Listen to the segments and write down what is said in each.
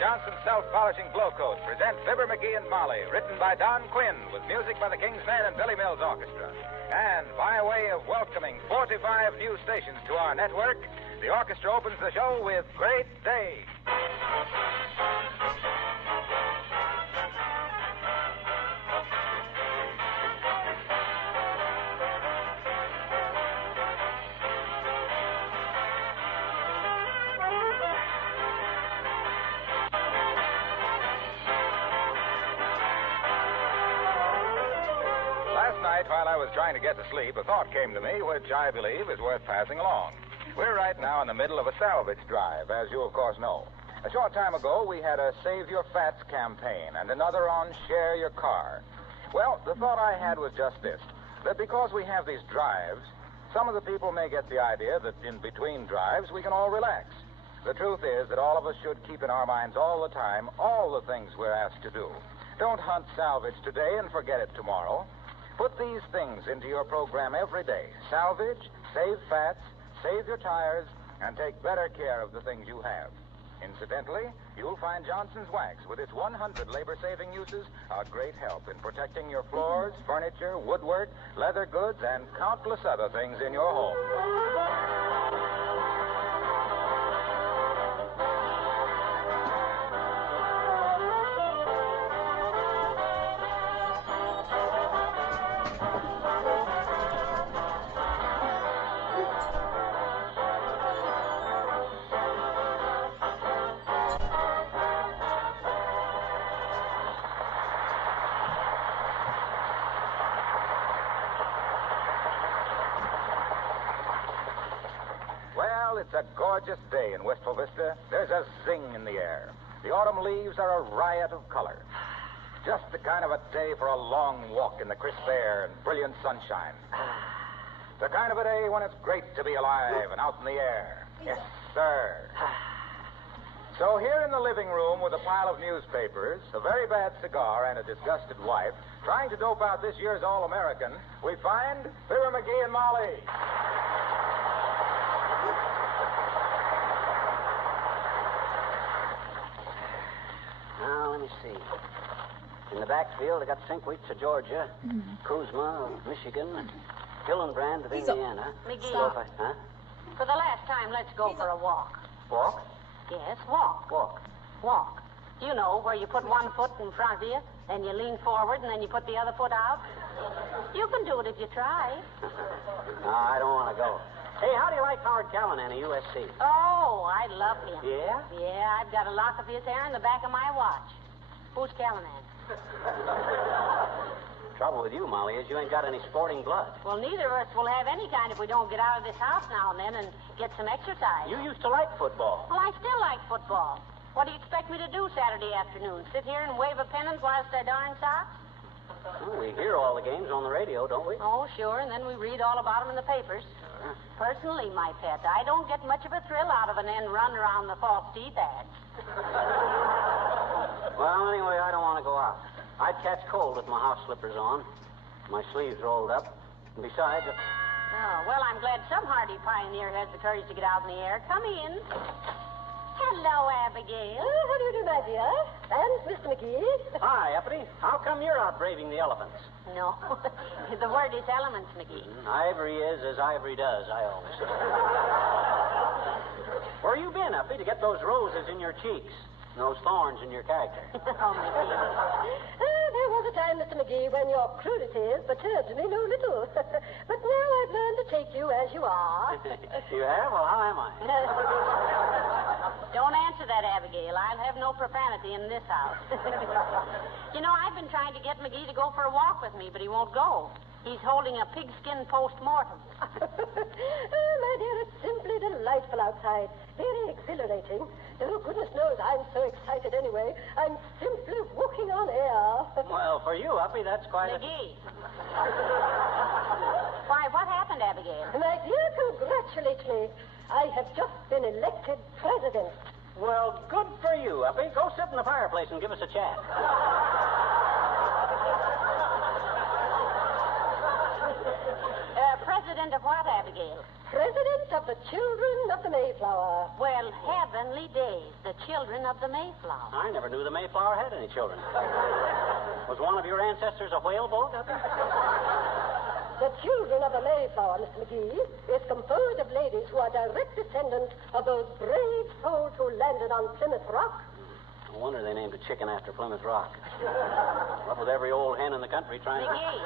Johnson Self-Polishing Glow Coat presents Fibber McGee and Molly, written by Don Quinn, with music by the King's Men and Billy Mills Orchestra. And by way of welcoming 45 new stations to our network, the orchestra opens the show with Great Day. While I was trying to get to sleep, a thought came to me which I believe is worth passing along. We're right now in the middle of a salvage drive, as you of course know. A short time ago, we had a Save Your Fats campaign and another on Share Your Car. Well, the thought I had was just this, that because we have these drives, some of the people may get the idea that in between drives we can all relax. The truth is that all of us should keep in our minds all the time all the things we're asked to do. Don't hunt salvage today and forget it tomorrow. Put these things into your program every day. Salvage, save fats, save your tires, and take better care of the things you have. Incidentally, you'll find Johnson's Wax, with its 100 labor-saving uses, a great help in protecting your floors, furniture, woodwork, leather goods, and countless other things in your home. Well, it's a gorgeous day in Wistful Vista. There's a zing in the air. The autumn leaves are a riot of color. Just the kind of a day for a long walk in the crisp air and brilliant sunshine. The kind of a day when it's great to be alive and out in the air. Yes, sir. So here in the living room with a pile of newspapers, a very bad cigar, and a disgusted wife, trying to dope out this year's All-American, we find Fibber McGee and Molly. Now, let me see. In the backfield, I got Sinkwitz of Georgia, Kuzma of Michigan, Hillenbrand of Indiana. McGee. Huh? For the last time, let's go for a walk. Walk? Yes, walk. Walk. Walk. You know, where you put one foot in front of you, and you lean forward, and then you put the other foot out. You can do it if you try. No, I don't want to go. Hey, how do you like Howard Callahan of USC? Oh, I love him. Yeah? Yeah, I've got a lock of his hair in the back of my watch. Who's Callahan? Trouble with you, Molly, is you ain't got any sporting blood. Well, neither of us will have any kind if we don't get out of this house now and then and get some exercise. You used to like football. Well, I still like football. What do you expect me to do Saturday afternoon? Sit here and wave a pennant whilst I darn socks? Well, we hear all the games on the radio, don't we? Oh, sure, and then we read all about them in the papers. Sure. Personally, my pet, I don't get much of a thrill out of an end run around the false teeth ads. Well, anyway, I don't want to go out. I'd catch cold with my house slippers on, my sleeves rolled up. And besides... Oh, well, I'm glad some hardy pioneer has the courage to get out in the air. Come in. Hello, Abigail. How do you do, my dear? And Mr. McGee. Hi, Uppity. How come you're out braving the elephants? No, the word is elements, McGee. Ivory is as ivory does, I always say. Where you been, Uppy, to get those roses in your cheeks? And those thorns in your character? Oh, McGee. There was a time, Mr. McGee, when your crudities perturbed me no little. But now I've learned to take you as you are. You have? Well, how am I? Don't answer that, Abigail. I'll have no profanity in this house. You know, I've been trying to get McGee to go for a walk with me, but he won't go. He's holding a pigskin post-mortem. My dear, it's simply delightful outside. Very exhilarating. Oh, goodness knows, I'm so excited anyway. I'm simply walking on air. Well, for you, Uppy, that's quite McGee. Why, what happened, Abigail? My dear, congratulate me. I have just been elected president. Well, good for you, Uppy. Go sit in the fireplace and give us a chat. President of what, Abigail? President of the Children of the Mayflower. Well, heavenly days, the children of the Mayflower. I never knew the Mayflower had any children. Was one of your ancestors a whale boat up there? The Children of the Mayflower, Mr. McGee, is composed of ladies who are direct descendants of those brave souls who landed on Plymouth Rock. No wonder they named a chicken after Plymouth Rock. What with every old hen in the country trying to... McGee.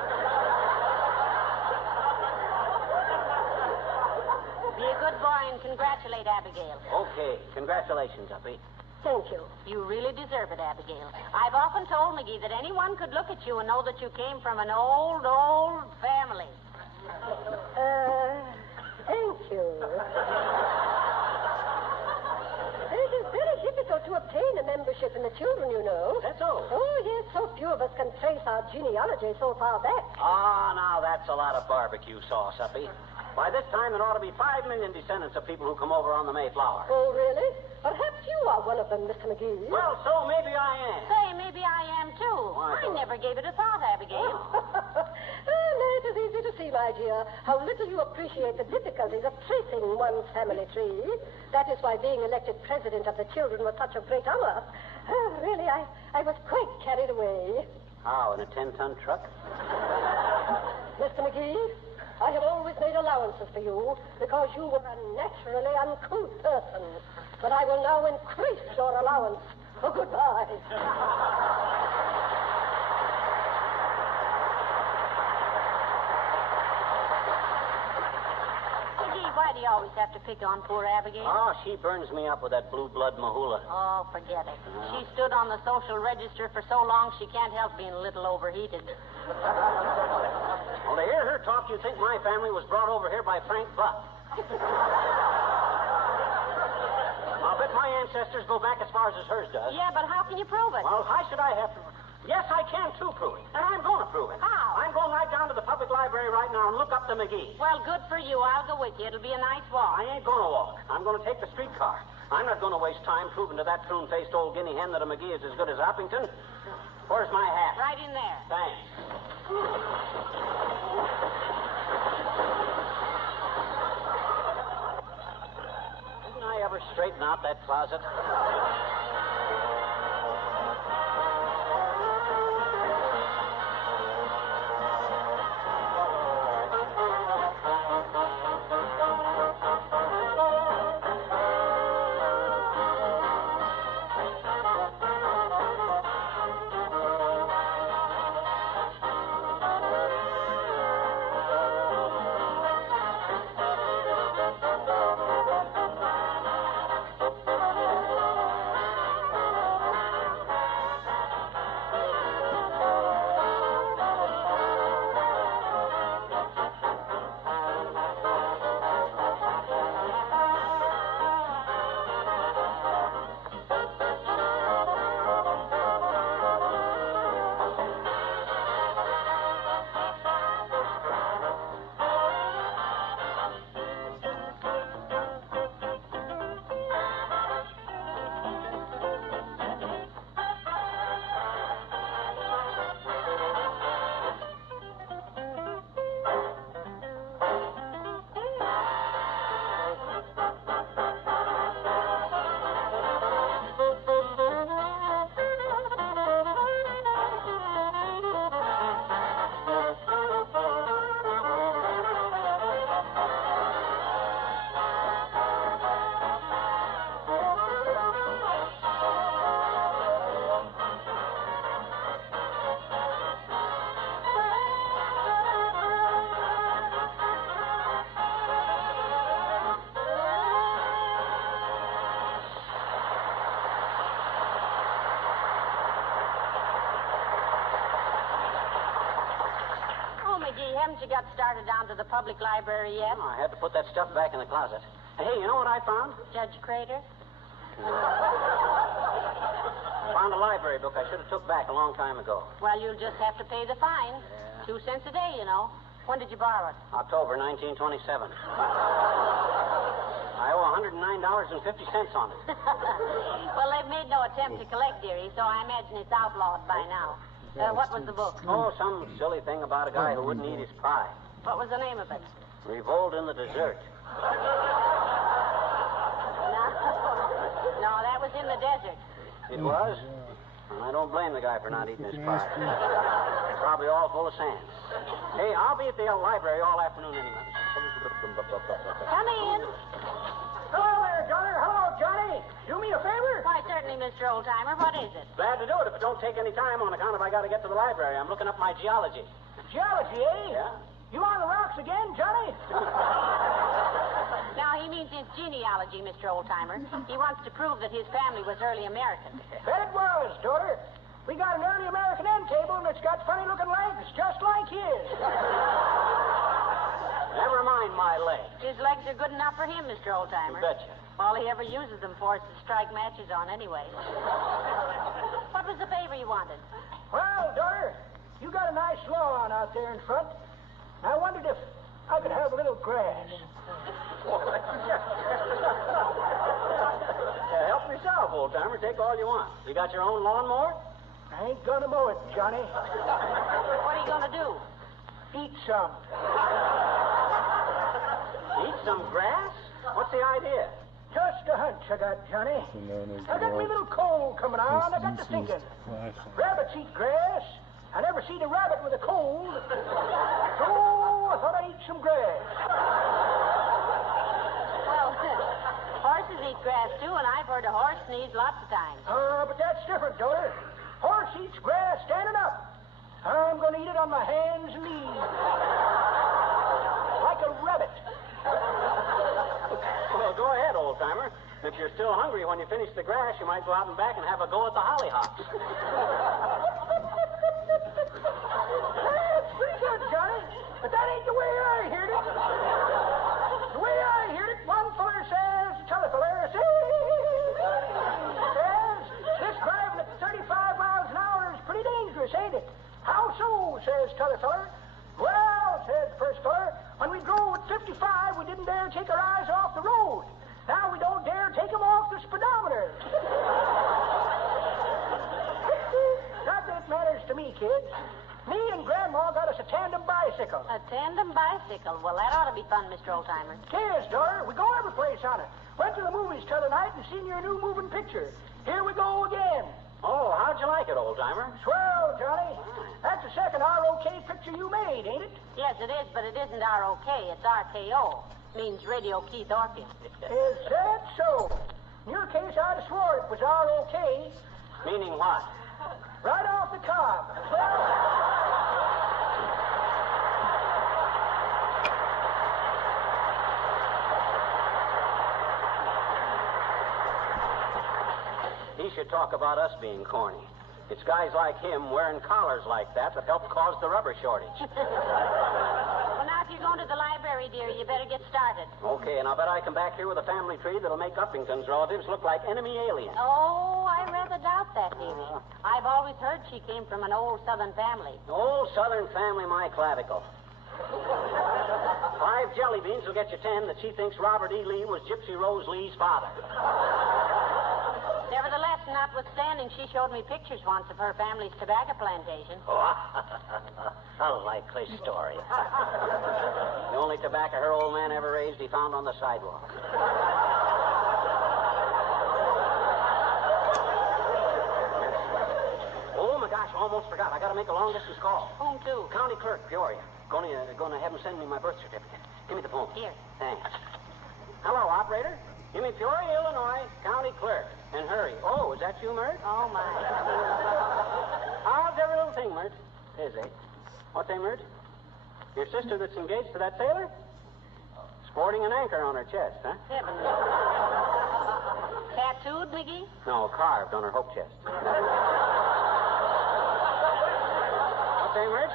Be a good boy and congratulate Abigail. Okay. Congratulations, Uppy. Thank you. You really deserve it, Abigail. I've often told McGee that anyone could look at you and know that you came from an old, old family. Thank you. It is very difficult to obtain a membership in the Children, you know. That's all. Oh, yes, so few of us can trace our genealogy so far back. Ah, now that's a lot of barbecue sauce, Uppy. By this time, there ought to be 5 million descendants of people who come over on the Mayflower. Oh, really? Perhaps you are one of them, Mr. McGee. Well, so maybe I am. Say, maybe I am, too. Why, I never gave it a thought, Abigail. It is easy to see, my dear, how little you appreciate the difficulties of tracing one's family tree. That is why being elected president of the Children was such a great honor. Really, I was quite carried away. How, in a 10-ton truck? Mr. McGee, I have always made allowances for you because you were a naturally uncouth person. But I will now increase your allowance. Oh, goodbye. McGee, why do you always have to pick on poor Abigail? Oh, she burns me up with that blue blood mahula. Oh, forget it. She stood on the social register for so long she can't help being a little overheated. Well, to hear her talk, you'd think my family was brought over here by Frank Buck. I'll bet my ancestors go back as far as hers does. Yeah, but how can you prove it? Well, how should I have to... Yes, I can, too, prove it. And I'm going to prove it. How? I'm going right down to the public library right now and look up the McGee. Well, good for you. I'll go with you. It'll be a nice walk. I ain't going to walk. I'm going to take the streetcar. I'm not going to waste time proving to that prune-faced old guinea hen that a McGee is as good as Uppington. Where's my hat? Right in there. Thanks. Didn't I ever straighten out that closet? McGee, haven't you got started down to the public library yet? Oh, I had to put that stuff back in the closet. Hey, you know what I found? Judge Crater? Found a library book I should have took back a long time ago. Well, you'll just have to pay the fine. Yeah. 2 cents a day, you know. When did you borrow it? October 1927. I owe $109.50 on it. Well, they've made no attempt to collect, dearie, so I imagine it's outlawed by now. What was the book? Oh, some silly thing about a guy who wouldn't eat his pie. What was the name of it? Revolt in the Desert. No, that was in the desert. It was? Well, I don't blame the guy for not eating his pie. It's probably all full of sand. Hey, I'll be at the library all afternoon anyway. Come in. Hello there, Johnny. Hello, Johnny. Do me a favor? Why, certainly, Mr. Oldtimer. What is it? Glad to do it if it don't take any time on account of I got to get to the library. I'm looking up my geology. Geology, eh? Yeah? You on the rocks again, Johnny? No, he means his genealogy, Mr. Oldtimer. He wants to prove that his family was early American. Bet it was, daughter. We got an early American end table, and it's got funny-looking legs just like his. Never mind my legs. His legs are good enough for him, Mr. Oldtimer. You betcha. All he ever uses them for is to strike matches on anyway. What was the favor you wanted? Well, daughter, you got a nice lawn out there in front. I wondered if I could have a little grass. Help yourself, old-timer. Take all you want. You got your own lawnmower? I ain't gonna mow it, Johnny. What are you going to do? Eat some. Eat some grass? What's the idea? Just a hunch I got, Johnny. I got me little cold coming on. I got to thinking. Rabbits eat grass. I never seen a rabbit with a cold. So I thought I'd eat some grass. Well, horses eat grass, too, and I've heard a horse sneeze lots of times. But that's different, daughter. Horse eats grass standing up. I'm going to eat it on my hands and knees. Like a rabbit. Well, go ahead, old-timer. If you're still hungry when you finish the grass, you might go out and back and have a go at the hollyhocks. That's pretty good, Johnny. But that ain't the way I heard it. The way I heard it, one feller says, t'other feller says, this driving at 35 miles an hour is pretty dangerous, ain't it? How so, says t'other feller. Well, says the first feller, when we drove at 55, we didn't dare take our eyes off the road. Now we don't dare take them off the speedometer. Not that it matters to me, kids. Me and Grandma got us a tandem bicycle. A tandem bicycle? Well, that ought to be fun, Mr. Oldtimer. Yes, daughter. We go every place on it. Went to the movies t'other night and seen your new moving picture. Here we go again. Oh, how'd you like it, old-timer? Swell, Johnny. That's the second ROK picture you made, ain't it? Yes, it is, but it isn't ROK. It's RKO. Means Radio Keith Orchid. Is that so? In your case, I'd have swore it was ROK. Meaning what? Right off the cob. He should talk about us being corny. It's guys like him wearing collars like that help cause the rubber shortage. Well, now, if you're going to the library, dear, you better get started. Okay, and I'll bet I come back here with a family tree that'll make Uppington's relatives look like enemy aliens. Oh, I rather doubt that, dearie. I've always heard she came from an old Southern family. Old Southern family, my clavicle. 5 jelly beans will get you 10 that she thinks Robert E. Lee was Gypsy Rose Lee's father. Nevertheless, notwithstanding, she showed me pictures once of her family's tobacco plantation. Oh, a likely story. The only tobacco her old man ever raised he found on the sidewalk. Oh, my gosh, almost forgot. I got to make a long-distance call. Whom to? County clerk, Peoria. Going to have him send me my birth certificate. Give me the phone. Here. Thanks. Hello, operator. Give me Peoria, Illinois, county clerk. And hurry. Oh, is that you, Mert? Oh, my. How's every little thing, Mert? Is it? What's that, Mert? Your sister that's engaged to that sailor? Sporting an anchor on her chest, huh? Heavens. Tattooed, McGee? No, carved on her hope chest. What's that, Mert?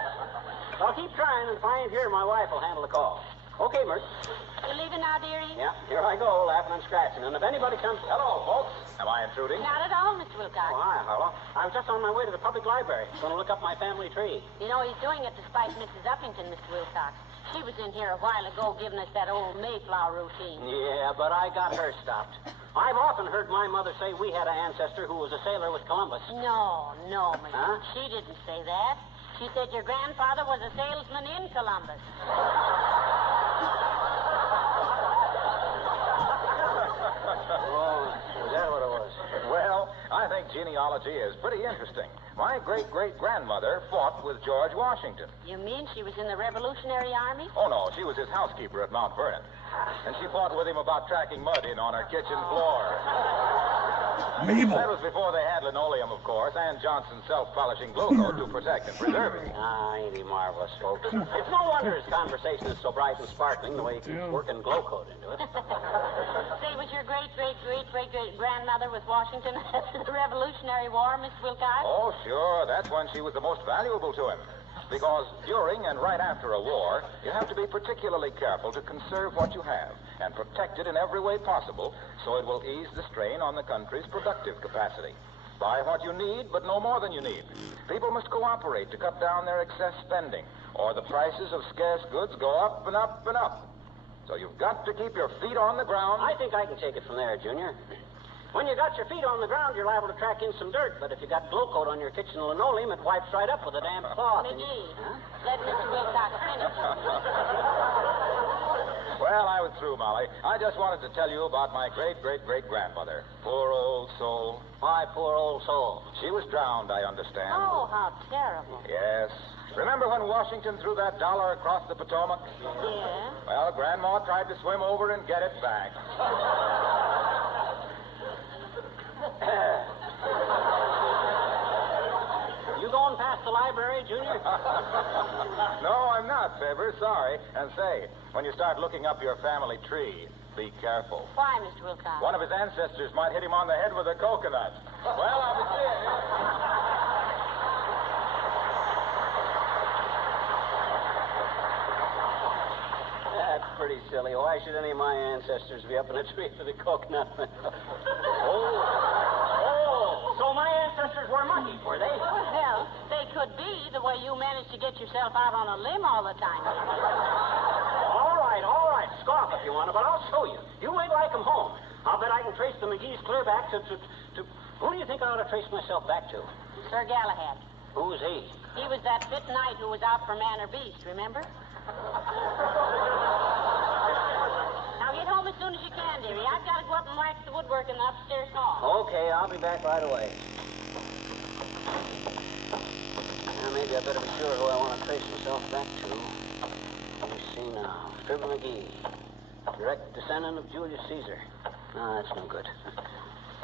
I'll keep trying, and if I ain't here, my wife will handle the call. Okay, Mert. You leaving now, dearie? Yeah, here I go, laughing and scratching. And if anybody comes... Hello, folks. Am I intruding? Not at all, Mr. Wilcox. Oh, hi, Harlow. I was just on my way to the public library. Going to look up my family tree. You know, he's doing it despite Mrs. Uppington, Mr. Wilcox. She was in here a while ago giving us that old Mayflower routine. Yeah, but I got her stopped. I've often heard my mother say we had an ancestor who was a sailor with Columbus. No, McGee. Huh? She didn't say that. She said your grandfather was a salesman in Columbus. I think genealogy is pretty interesting. My great-great-grandmother fought with George Washington. You mean she was in the Revolutionary Army? Oh, no, she was his housekeeper at Mount Vernon. And she fought with him about tracking mud in on her kitchen floor. Mabel. That was before they had linoleum, of course, and Johnson's self-polishing glue coat to protect and preserve it. Ain't he marvelous, folks? It's no wonder his conversation is so bright and sparkling the way he keeps working glow coat into it. Say, was your great-great-great-great-great-grandmother with Washington after the Revolutionary War, Mr. Wilcox? Oh, sure. That's when she was the most valuable to him. Because during and right after a war, you have to be particularly careful to conserve what you have and protect it in every way possible so it will ease the strain on the country's productive capacity. Buy what you need, but no more than you need. People must cooperate to cut down their excess spending, or the prices of scarce goods go up and up and up. So you've got to keep your feet on the ground. I think I can take it from there, Junior. When you got your feet on the ground, you're liable to track in some dirt. But if you got glow coat on your kitchen linoleum, it wipes right up with a damp cloth. McGee, let Mr. Wilcox finish. Well, I was through, Molly. I just wanted to tell you about my great-great-great-grandmother. Poor old soul. Why, poor old soul? She was drowned, I understand. Oh, how terrible. Yes. Remember when Washington threw that dollar across the Potomac? Yeah? Well, Grandma tried to swim over and get it back. You going past the library, Junior? No, I'm not, Fibber. Sorry. And say, when you start looking up your family tree, be careful. Why, Mr. Wilcox? One of his ancestors might hit him on the head with a coconut. Well, I'll be seeing you. That's pretty silly. Why should any of my ancestors be up in a tree with a coconut? So my ancestors were monkeys, were they? Well, they could be, the way you managed to get yourself out on a limb all the time. All right. Scoff if you want to, but I'll show you. You wait till I come home. I'll bet I can trace the McGee's clear back to... Who do you think I ought to trace myself back to? Sir Galahad. Who's he? He was that fit knight who was out for man or beast, remember? Now get home as soon as you can, dearie. I've got to go up and wax the woodwork in the upstairs hall. Okay, I'll be back right away. Now, maybe I better be sure who I want to trace myself back to. Let me see now. Fibber McGee. Direct descendant of Julius Caesar. No, that's no good.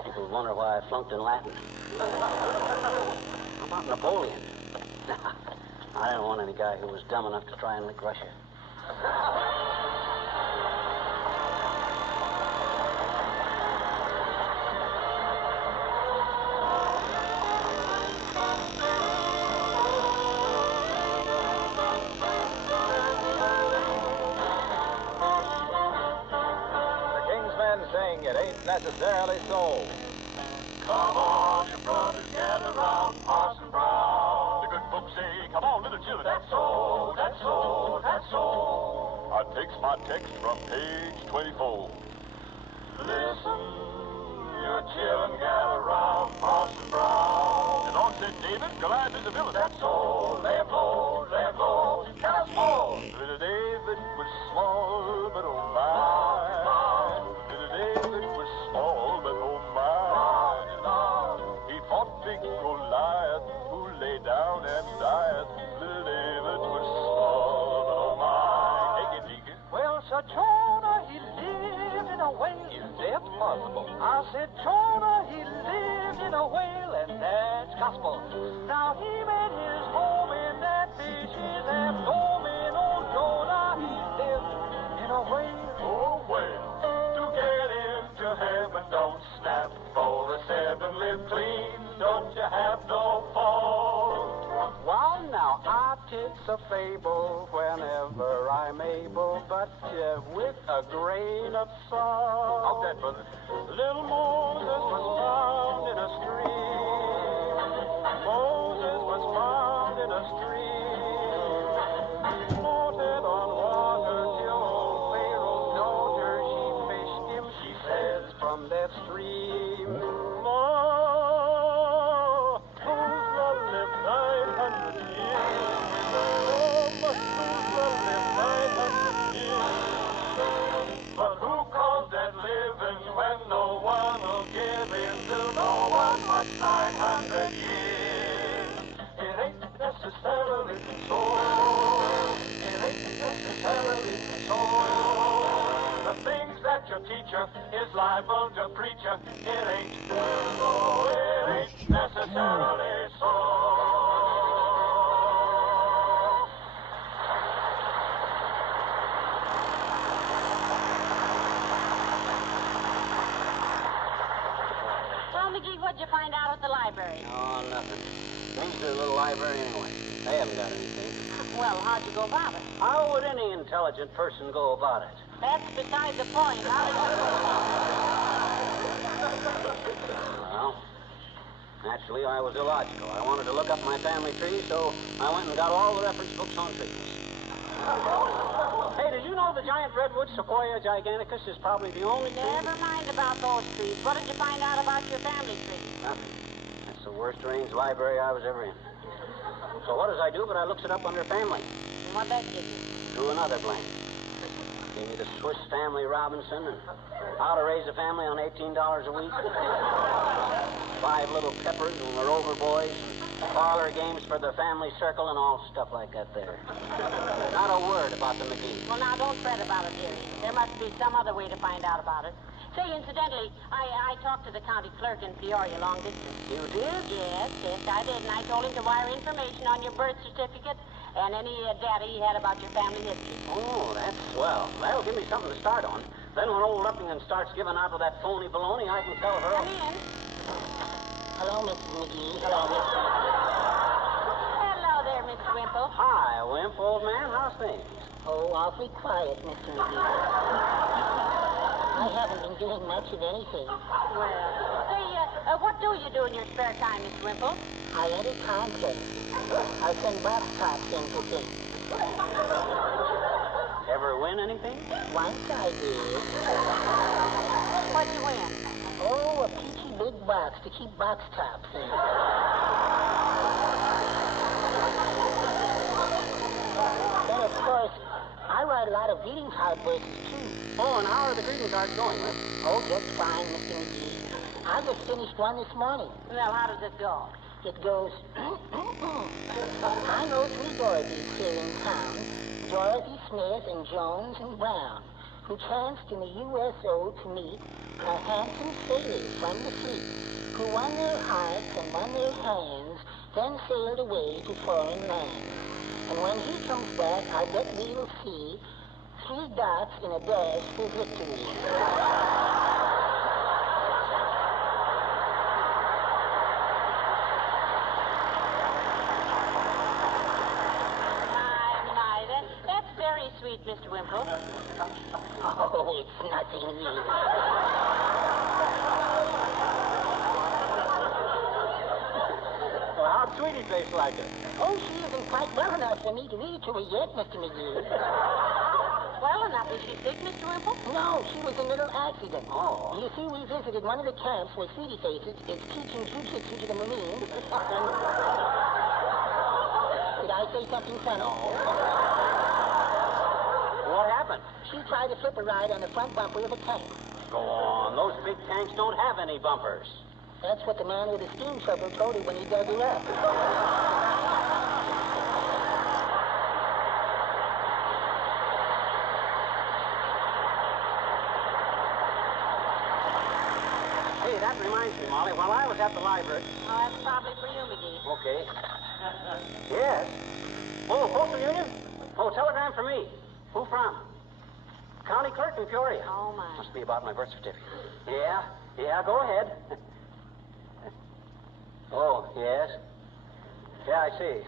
People wonder why I flunked in Latin. How about Napoleon? I didn't want any guy who was dumb enough to try and lick Russia. It ain't necessarily so. Come on, you brothers, gather round Parson Brown. The good folks say, come on, little children. That's so, that's so, that's so. I takes my text from page 24. Listen, you children, gather round Parson Brown. And on said David, Goliath is a villain. That's so, lay him low, lay him low. Tell us more. Little David was small, but oh my. David was small, but oh my, he fought big Goliath, who lay down and died. Little David was small, but oh my. Take it, Deacon. Well, Sir Jonah, he lived in a whale. Is that possible? I said, Jonah, he lived in a whale, and that's gospel. Now, he made his home in that fish's abdomen. Old Jonah, he lived in a whale. Oh, well. Heaven, don't snap for a seven, live clean, don't you have no fault? Well, now, I takes a fable whenever I'm able, but with a grain of salt. How's that, brother? Little Moses was found in a stream. Moses was found in a stream. He floated on water till old Pharaoh's daughter, she fished him, she says, from that stream. Methuselah lived 900 years. Methuselah lived 900 years. But who calls that living when no one will give in to no ya is liable to preach ya. It ain't, no, it ain't necessarily so. Well, McGee, what'd you find out at the library? Oh, nothing. Means their little library anyway. They haven't got anything. Well, how'd you go about it? How would any intelligent person go about it? That's beside the point. How did you go about it? Well, naturally, I was illogical. I wanted to look up my family tree, so I went and got all the reference books on trees. Hey, did you know the giant redwood, Sequoia giganticus, is probably the only tree? Never mind about those trees. What did you find out about your family tree? Nothing. That's the worst arranged library I was ever in. So what does I do? But I looks it up under family. And what'd that give you? Drew another blank. Gave me the Swiss Family Robinson and how to raise a family on $18 a week. 5 little peppers and the Rover boys and parlor games for the family circle and all stuff like that there. Not a word about the McGee. Well, now, don't fret about it, dearie. There must be some other way to find out about it. Say, incidentally, I talked to the county clerk in Peoria long distance. You did? Yes, I did. And I told him to wire information on your birth certificate and any data he had about your family history. Oh, that's swell. That'll give me something to start on. Then when old Uppingham starts giving out with that phony baloney, I can tell her. Come in. Hello, Mrs. McGee. Hello, Mr. McGee. Hello there, Mr. Wimple. Hi, Wimp, old man. How's things? Oh, awfully quiet, Mr. McGee. I haven't been doing much of anything. Well, say, what do you do in your spare time, Mr. Wimple? I enter contest. I send box tops in for things. Ever win anything? Once I did. What'd you win? Oh, a peachy big box to keep box tops in. Then, of course, I write a lot of greeting card verses, too. Oh, and how are the greeting cards going, Wimp? Oh, just fine, Mr. McGee. I just finished one this morning. Well, how does it go? It goes, I know 3 Dorothys here in town, Dorothy Smith and Jones and Brown, who chanced in the USO to meet a handsome sailor from the fleet, who won their hearts and won their hands, then sailed away to foreign lands. And when he comes back, I bet we'll see 3 dots in a dash for victory. That's very sweet, Mr. Wimple. Oh, it's nothing really. Well, how'd Sweetie Face like it? Oh, she isn't quite well enough for me to read to her yet, Mr. McGee. Well enough. Is she sick, Mr. Wimple? No, she was in a little accident. Oh. You see, we visited one of the camps where Sweetie Faces is teaching jujitsu to the Marines. And... Did I say something funny? No. What happened? She tried to flip a ride on the front bumper of a tank. Go on. Those big tanks don't have any bumpers. That's what the man with the steam shovel told her when he dug her up. Hey, that reminds me, Molly. While I was at the library... Oh, that's probably for you, McGee. Okay. Yes. Oh, postal union? Oh, telegram for me. Who from? County clerk in Peoria. Oh, my. Must be about my birth certificate. Yeah, go ahead. Oh, yes. Yeah, I see.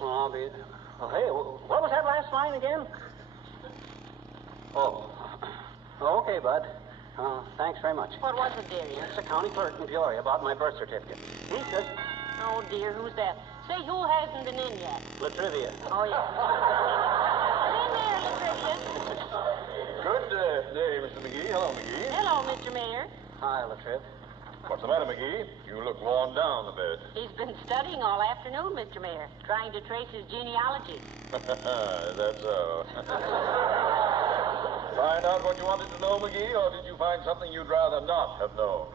Well, I'll be... Oh, hey, what was that last line again? Oh, okay, Bud. Thanks very much. What was it, dearie? It's the county clerk in Peoria about my birth certificate. He says... Oh, dear, who's that? Say, who hasn't been in yet? Latrivia. Oh, yeah. In there, Latricia. Good day, Mr. McGee. Hello, McGee. Hello, Mr. Mayor. Hi, Latriv. What's the matter, McGee? You look worn down a bit. He's been studying all afternoon, Mr. Mayor, trying to trace his genealogy. That's so. Find out what you wanted to know, McGee, or did you find something you'd rather not have known?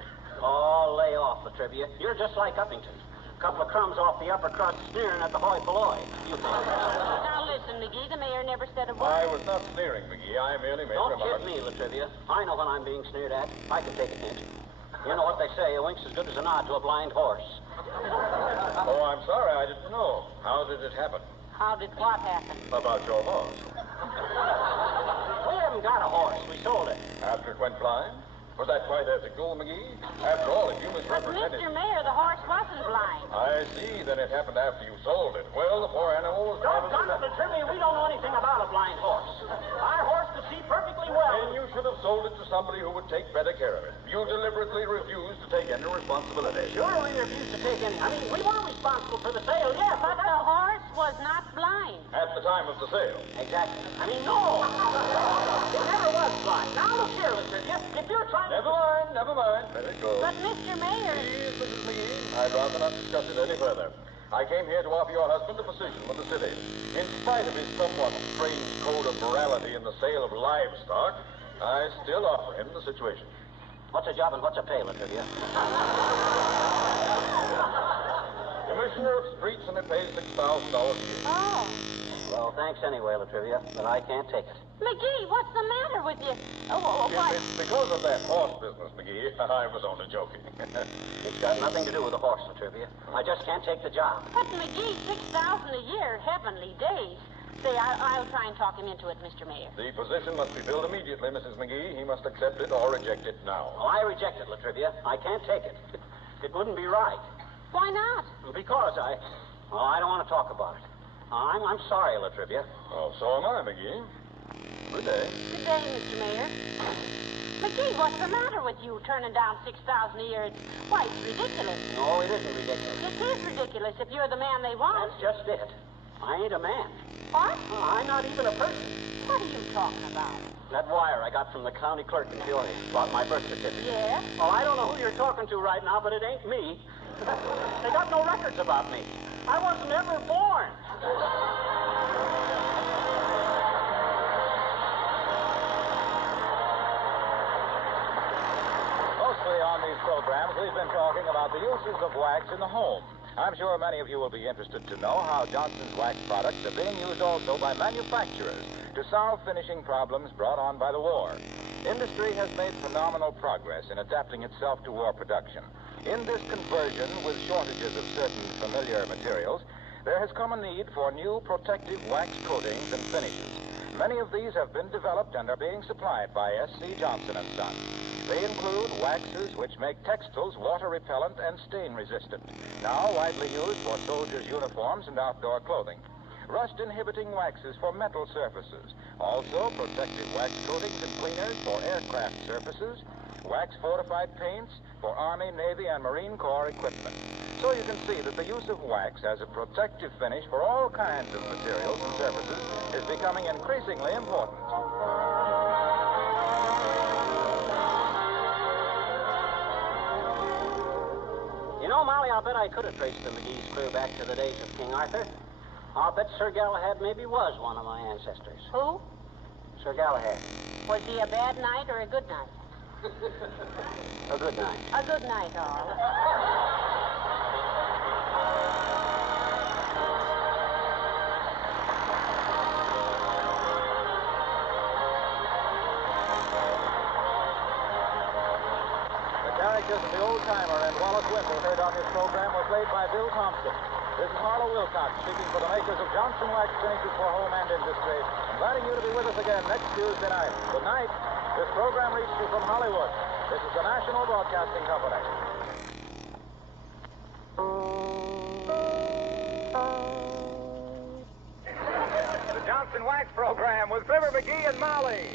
Oh, lay off, Latrivia. You're just like Uppington. couple of crumbs off the upper crust sneering at the hoi polloi. You think? Now listen, McGee, the mayor never said a word. I was not sneering, McGee. I merely made Don't remarks. kid me, Latrivia. I know when I'm being sneered at. I can take a hint. You know what they say, a wink's as good as a nod to a blind horse. Oh, I'm sorry. I didn't know. How did it happen? How did what happen? About your horse. We haven't got a horse. We sold it. After it went blind? Was that quite ethical, McGee? After all, if you But, misrepresented... Mr. Mayor, the horse wasn't blind. I see. Then it happened after you sold it. Well, the poor animal was... Doggone it, Latrivia, we don't know anything about a blind horse. Our horse could see perfectly well. Then you should have sold it to somebody who would take better care of it. You deliberately refused to take any responsibility. Sure, we refused to take any. I mean, we were responsible for the sale, yes. But the horse was not blind. At the time of the sale. Exactly. I mean, no. It never was blind. Now, look here, Latrivia. If you're trying to... Never mind. Let it go. But, Mr. Mayor... Please, Mrs. McGee, I'd rather not discuss it any further. I came here to offer your husband a position with the city. In spite of his somewhat strange code of morality in the sale of livestock, I still offer him the situation. What's a job and what's a pay, Latrivia? Commissioner of Streets, and it pays $6,000 a year. Oh. Well, thanks anyway, Latrivia, but I can't take it. McGee, what's the matter with you? Oh, If what? it's because of that horse business, McGee, I was only joking. It's got nothing to do with the horse, Latrivia. I just can't take the job. But, McGee, $6,000 a year, heavenly days. Say, I'll try and talk him into it, Mr. Mayor. The position must be filled immediately, Mrs. McGee. He must accept it or reject it now. Well, I reject it, Latrivia. I can't take it. It wouldn't be right. Why not? Because I don't want to talk about it. I'm sorry, Latrivia. Oh, so am I, McGee. Good day. Good day, Mr. Mayor. McGee, what's the matter with you turning down $6,000 a year? Why, it's ridiculous. No, it isn't ridiculous. It is ridiculous if you're the man they want. That's just it. I ain't a man. What? I'm not even a person. What are you talking about? That wire I got from the county clerk in Peoria about my birth certificate. Yeah? Well, I don't know who you're talking to right now, but it ain't me. They got no records about me. I wasn't ever born. Mostly on these programs, we've been talking about the uses of wax in the home. I'm sure many of you will be interested to know how Johnson's wax products are being used also by manufacturers to solve finishing problems brought on by the war. Industry has made phenomenal progress in adapting itself to war production. In this conversion, with shortages of certain familiar materials, there has come a need for new protective wax coatings and finishes. Many of these have been developed and are being supplied by S.C. Johnson & Son. They include waxes which make textiles water-repellent and stain-resistant, now widely used for soldiers' uniforms and outdoor clothing. Rust-inhibiting waxes for metal surfaces. Also, protective wax coatings and cleaners for aircraft surfaces. Wax-fortified paints for Army, Navy, and Marine Corps equipment. So you can see that the use of wax as a protective finish for all kinds of materials and surfaces is becoming increasingly important. You know, Molly, I'll bet I could have traced the McGee's clear back to the days of King Arthur. I'll bet Sir Galahad maybe was one of my ancestors. Who? Sir Galahad. Was he a bad night or a good night? A good night. A good night, all. The characters of the old-timer and Wallace Wimble heard on this program were played by Bill Thompson. This is Harlow Wilcox speaking for the makers of Johnson Wax Finishes for Home and Industry, inviting you to be with us again next Tuesday night. Good night. This program reached you from Hollywood. This is the National Broadcasting Company. The Johnson Wax Program with Fibber McGee and Molly.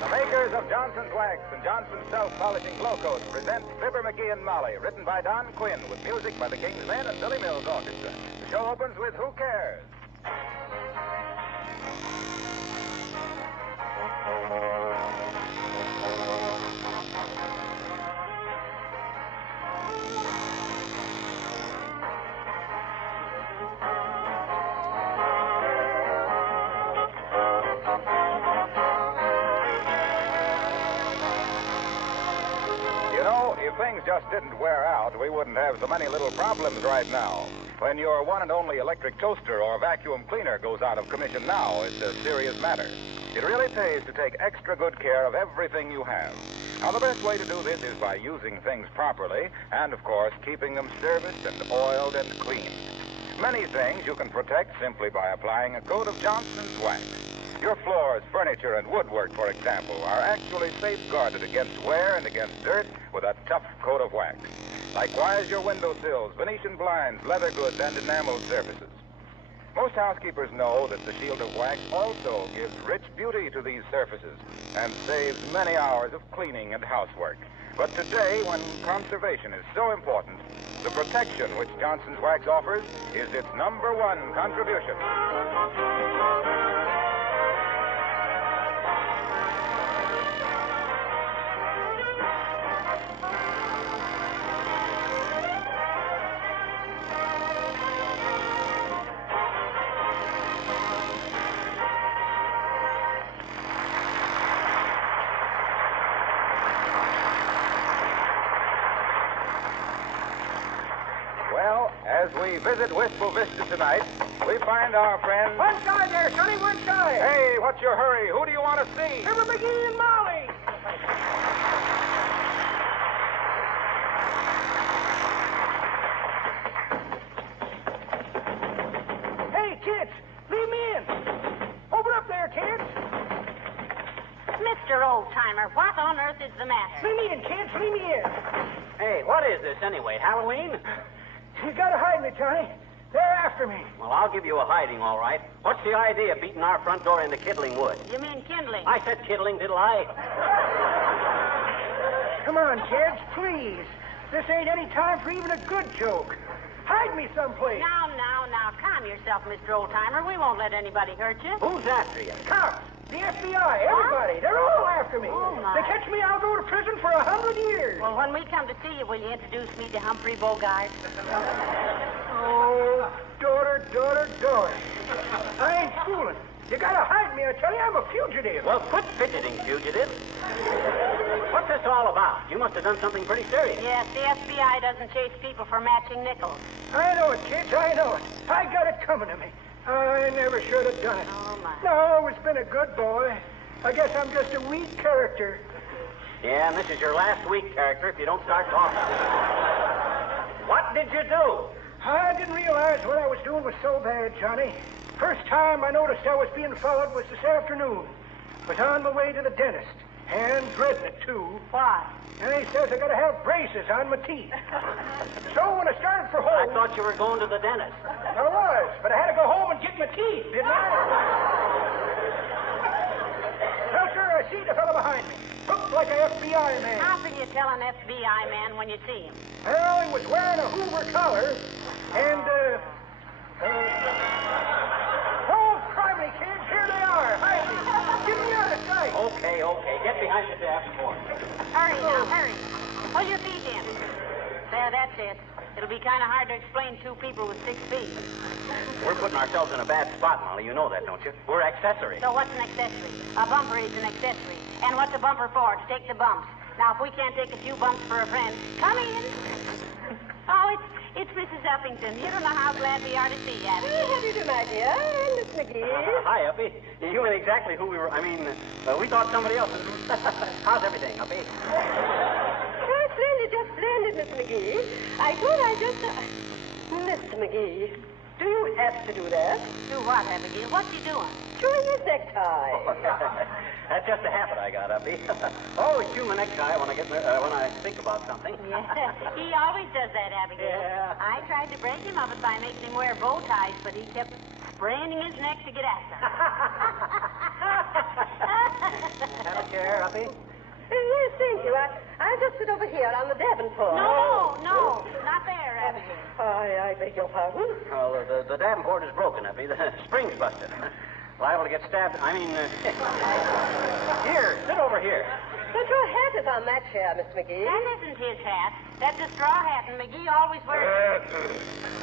The makers of Johnson's Wax and Johnson's Self-Polishing Glow Coat present Fibber McGee and Molly, written by Don Quinn with music by the King's Men and Billy Mills Orchestra. The show opens with Who Cares? things just didn't wear out, we wouldn't have so many little problems right now. When your one and only electric toaster or vacuum cleaner goes out of commission now, it's a serious matter. It really pays to take extra good care of everything you have. Now, the best way to do this is by using things properly and, of course, keeping them serviced and oiled and cleaned. Many things you can protect simply by applying a coat of Johnson's wax. Your floors, furniture, and woodwork, for example, are actually safeguarded against wear and against dirt with a tough coat of wax. Likewise, your windowsills, Venetian blinds, leather goods, and enameled surfaces. Most housekeepers know that the shield of wax also gives rich beauty to these surfaces and saves many hours of cleaning and housework. But today, when conservation is so important, the protection which Johnson's Wax offers is its #1 contribution. Well, as we visit Wistful Vista tonight, we find our friend... One side there, Sonny, one side. Hey, what's your hurry? Who do you want to see? Fibber McGee and Molly. Hey, kids, leave me in. Open up there, kids. Mr. Oldtimer, what on earth is the matter? Leave me in, kids, leave me in. Hey, what is this anyway? Halloween? You gotta hide me, Johnny. They're after me. Well, I'll give you a hiding, all right. What's the idea of beating our front door into kindling wood? You mean kindling? I said kindling, didn't I? Come on, kids, please. This ain't any time for even a good joke. Hide me someplace. Now, calm yourself, Mr. Oldtimer. We won't let anybody hurt you. Who's after you? Cops, the FBI, everybody. They're all after me. Oh, my. They catch me, I'll go to prison for 100 years. Well, when we come to see you, will you introduce me to Humphrey Bogart? Oh, daughter. I ain't fooling. You gotta hide me, I tell you. I'm a fugitive. Well, quit fidgeting, fugitive. What's this all about? You must have done something pretty serious. Yes, the FBI doesn't chase people for matching nickels. I know it, kids, I know it. I got it coming to me. I never should have done it. Oh, my. No, I've always been a good boy. I guess I'm just a weak character. Yeah, and this is your last week character if you don't start talking. What did you do? I didn't realize what I was doing was so bad, Johnny. First time I noticed I was being followed was this afternoon. Was on my way to the dentist. And dreading it, too. Why? And he says I gotta have braces on my teeth. So when I started for I home... thought you were going to the dentist. I was, but I had to go home and get my teeth, didn't I? Well, sir, I see the fellow behind me. Looked like an FBI man. How can you tell an FBI man when you see him? Well, he was wearing a Hoover collar, and, Oh, criminy, kids, here they are. Hide me. Get me out of sight. Okay. Get behind the dashboard. Hurry now, hurry. Pull your feet in. There, that's it. It'll be kind of hard to explain two people with 6 feet. We're putting ourselves in a bad spot, Molly. You know that, don't you? We're accessories. So what's an accessory? A bumper is an accessory. And what's a bumper for? To take the bumps. Now, if we can't take a few bumps for a friend, come in. Oh, it's Mrs. Uppington. You don't know how glad we are to see you, Abigail. How do you do, my dear? Miss McGee. Hi, Uppy. You ain't exactly who we were. We thought somebody else. How's everything, Uppy? Oh, splendid, just splendid, Miss McGee. I thought I just... Mr. McGee, do you have to do that? Do what, Abigail? What's he doing? Chewing his necktie. That's just a habit I got, Uppy. Always chew my necktie when I think about something. Yeah, he always does that, Abigail. Yeah. I tried to break him of it by making him wear bow ties, but he kept spraining his neck to get at them. Have a chair, Uppy? Yes, thank you. I'll just sit over here on the Davenport. No, not there, Abigail. I beg your pardon. Well, the Davenport is broken, Uppy. The spring's busted. Liable to get stabbed. Here, sit over here. But your hat is on that chair, Miss McGee. That isn't his hat. That's a straw hat, and McGee always wears it.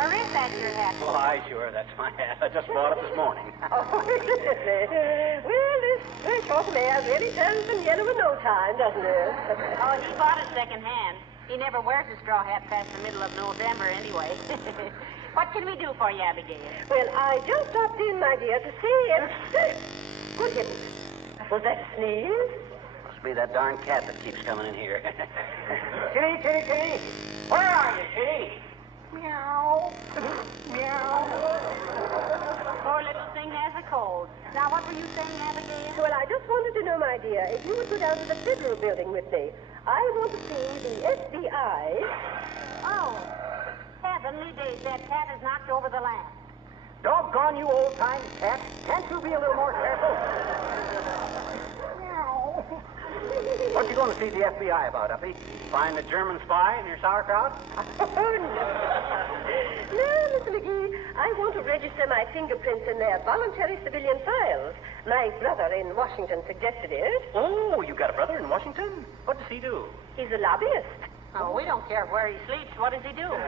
Or is that your hat? Why, sure, that's my hat. I just bought it this morning. Oh, well, this fresh autumn air really turns them yellow in no time, doesn't it? Oh, he bought it second hand. He never wears a straw hat past the middle of November anyway. What can we do for you, Abigail? Well, I just stopped in, my dear, to see if... Good heavens. Was that a sneeze? Must be that darn cat that keeps coming in here. Kitty, kitty, kitty. Where are you, kitty? Meow. Meow. Poor little thing has a cold. Now, what were you saying, Abigail? Well, I just wanted to know, my dear, if you would go down to the Federal Building with me. I want to see the FBI. Oh, heavenly days, that cat has knocked over the lamp. Doggone you, old-time cat. Can't you be a little more careful? Meow. What you going to see the FBI about, Uppy? Find a German spy in your sauerkraut? No, Mr. McGee, I want to register my fingerprints in their voluntary civilian files. My brother in Washington suggested it. Oh, you got a brother in Washington? What does he do? He's a lobbyist. Oh, we don't care where he sleeps. What does he do? Well,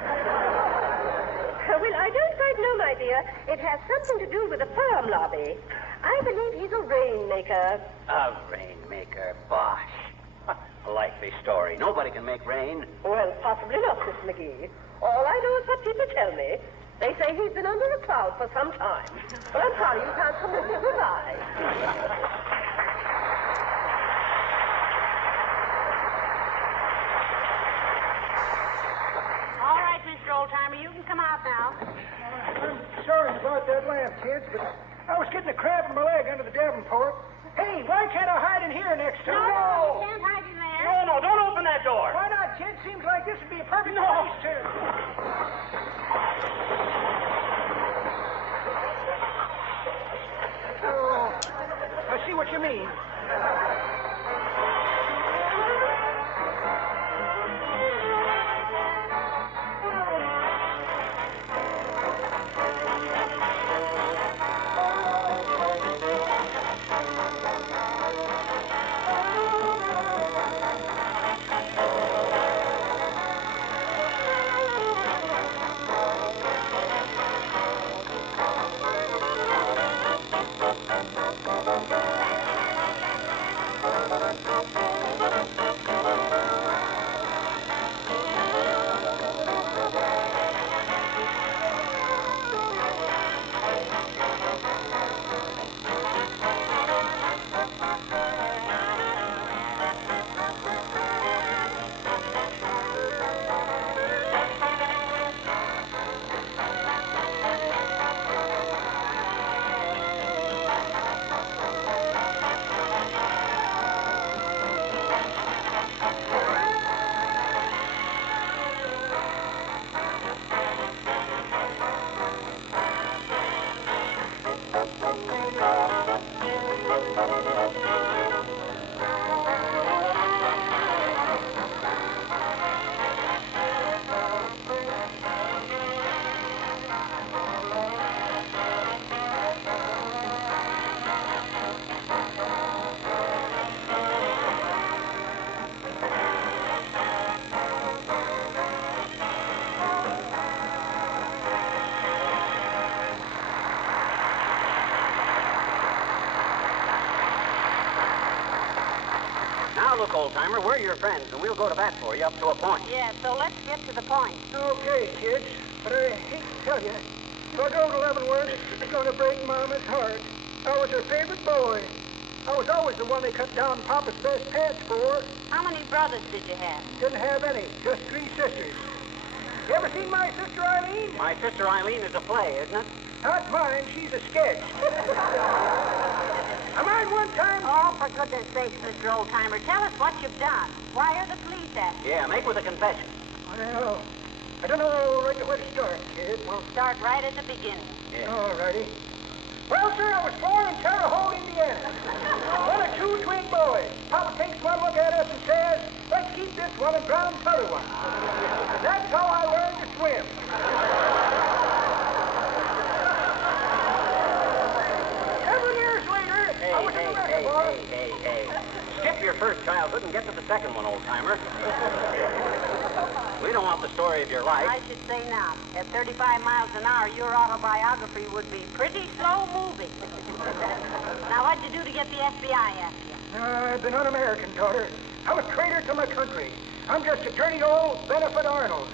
I don't quite know, my dear. It has something to do with the farm lobby. I believe he's a rainmaker. A rainmaker? Bosh. A likely story. Nobody can make rain. Well, possibly not, Miss McGee. All I know is what people tell me. They say he's been under a cloud for some time. But I'm sorry you can't come with me. Goodbye. All right, Mr. Oldtimer, you can come out now. I'm sorry about that lamp, kids, but I was getting a cramp in my leg under the Davenport. Hey, why can't I hide in here next to No, you can't hide in there. No, don't open that door. Why not, kid? Seems like this would be a perfect place to... Oh, I see what you mean. Look, old-timer, we're your friends, and we'll go to bat for you up to a point. Yeah, so let's get to the point. Okay, kids, but I hate to tell you, if I go to Leavenworth, it's going to break Mama's heart. I was her favorite boy. I was always the one they cut down Papa's best pants for. How many brothers did you have? Didn't have any, just 3 sisters. You ever seen my sister Eileen? My sister Eileen is a play, isn't it? Not mine, she's a sketch. I mind one time... Oh, for goodness sakes, Mr. Oldtimer, tell us what you've done. Why are the police after you? Yeah, make with a confession. Well, I don't know right where to start, kid. We'll start right at the beginning. Yeah. All righty. Well, sir, I was born in Terre Haute, Indiana. One of 2 twin boys. Papa takes one look at us and says, let's keep this one and drown the other one. That's how I learned to swim. Several years later, I was in the reservoir. Hey. Skip your first childhood and get to the second one, old-timer. We don't want the story of your life. I should say now, at 35 miles an hour, your autobiography would be pretty slow moving. Now, what'd you do to get the FBI after you? I've been un-American, daughter. I'm a traitor to my country. I'm just attorney old Benefit Arnold.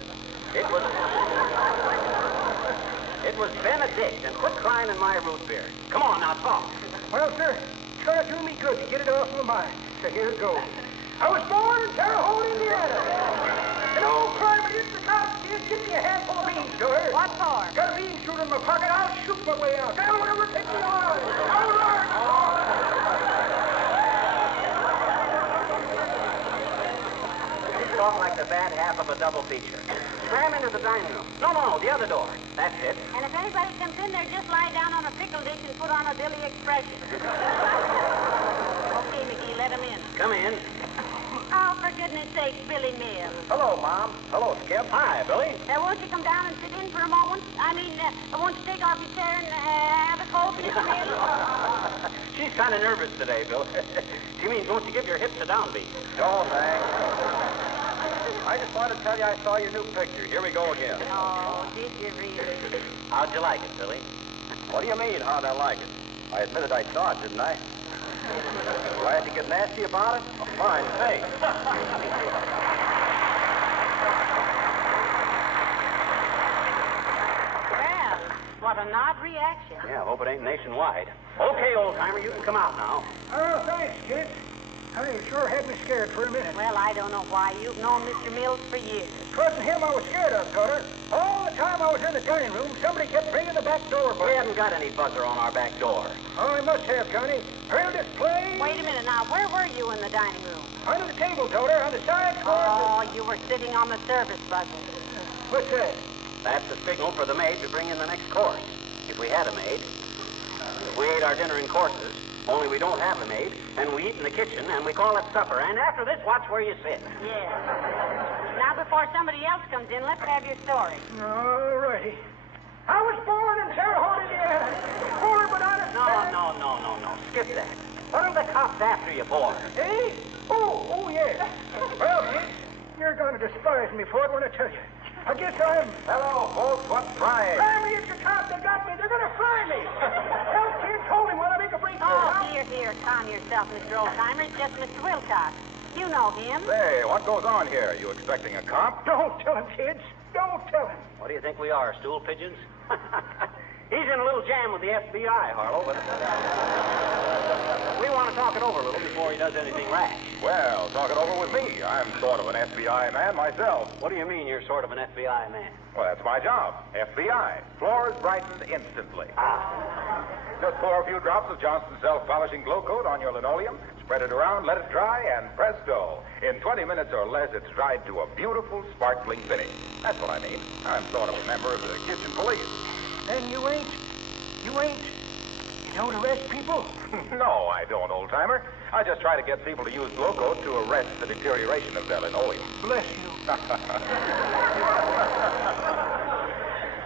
It was Benedict, and quit crying in my root beer. Come on, now, talk. Well, sir, it's gonna do me good to get it off my mind. So here it goes. I was born in Terre Haute, Indiana. An old primer hits the top kid. Give me a handful of beans, daughter. What for? Got a bean shooter in my pocket. I'll shoot my way out. They'll never take me on. All right. You talk like the bad half of a double feature. Cram into the dining room. No, the other door. That's it. And if anybody comes in there, just lie down on a pickle dish and put on a Billy expression. Okay, McGee, let him in. Come in. Oh, for goodness sake, Billy Mills. Hello, Mom. Hello, Skip. Hi, Billy. Won't you come down and sit in for a moment? Won't you take off your chair and have a cold, Mr. Mills? She's kind of nervous today, Bill. She means, won't you give your hips a downbeat? No, thanks. I just wanted to tell you I saw your new picture. Here we go again. Oh, did you really? How'd you like it, Billy? What do you mean, how'd I like it? I admitted I saw it, didn't I? Do I have to get nasty about it? Oh, fine, thanks. Well, what an odd reaction. Yeah, I hope it ain't nationwide. Okay, old-timer, you can come out now. Oh, thanks, kid. I sure had me scared for a minute. Well, I don't know why. You've known Mr. Mills for years. It wasn't him I was scared of, daughter. All the time I was in the dining room, somebody kept ringing the back door buzzer. We haven't got any buzzer on our back door. Oh, I must have, Johnny. Heard this play? Wait a minute now. Where were you in the dining room? Under the table, daughter, on the side toward Oh, you were sitting on the service buzzer. What's that? That's the signal for the maid to bring in the next course. If we had a maid. We ate our dinner in courses, only we don't have a maid, and we eat in the kitchen, and we call it supper. And after this, watch where you sit. Yes. Now, before somebody else comes in, let's have your story. All righty. I was born in Terre Haute, Indiana. Poor but honest. No. Skip that. What are the cops after you for? Eh? Oh, yes. Well, kid, you're going to despise me for it when I tell you. I guess I'm... Hello, folks. What's frying? Family, it's the cops that got me. They're going to fry me. Tell kids, hold him while I make a break for Oh, it. here, calm yourself, Mr. Oldtimer. It's just Mr. Wilcox. You know him. Say, what goes on here? You expecting a cop? Don't tell him, kids. Don't tell him. What do you think we are, stool pigeons? He's in a little jam with the FBI, Harlow, but we want to talk it over a little before he does anything rash. Well, talk it over with me. I'm sort of an FBI man myself. What do you mean you're sort of an FBI man? Well, that's my job. FBI. Floors brightened instantly. Just pour a few drops of Johnson's self-polishing glow coat on your linoleum, spread it around, let it dry, and presto. In 20 minutes or less, it's dried to a beautiful, sparkling finish. That's what I mean. I'm sort of a member of the kitchen police. Then you don't arrest people? No, I don't, old-timer. I just try to get people to use glow coat to arrest the deterioration of their linoleum. Bless you.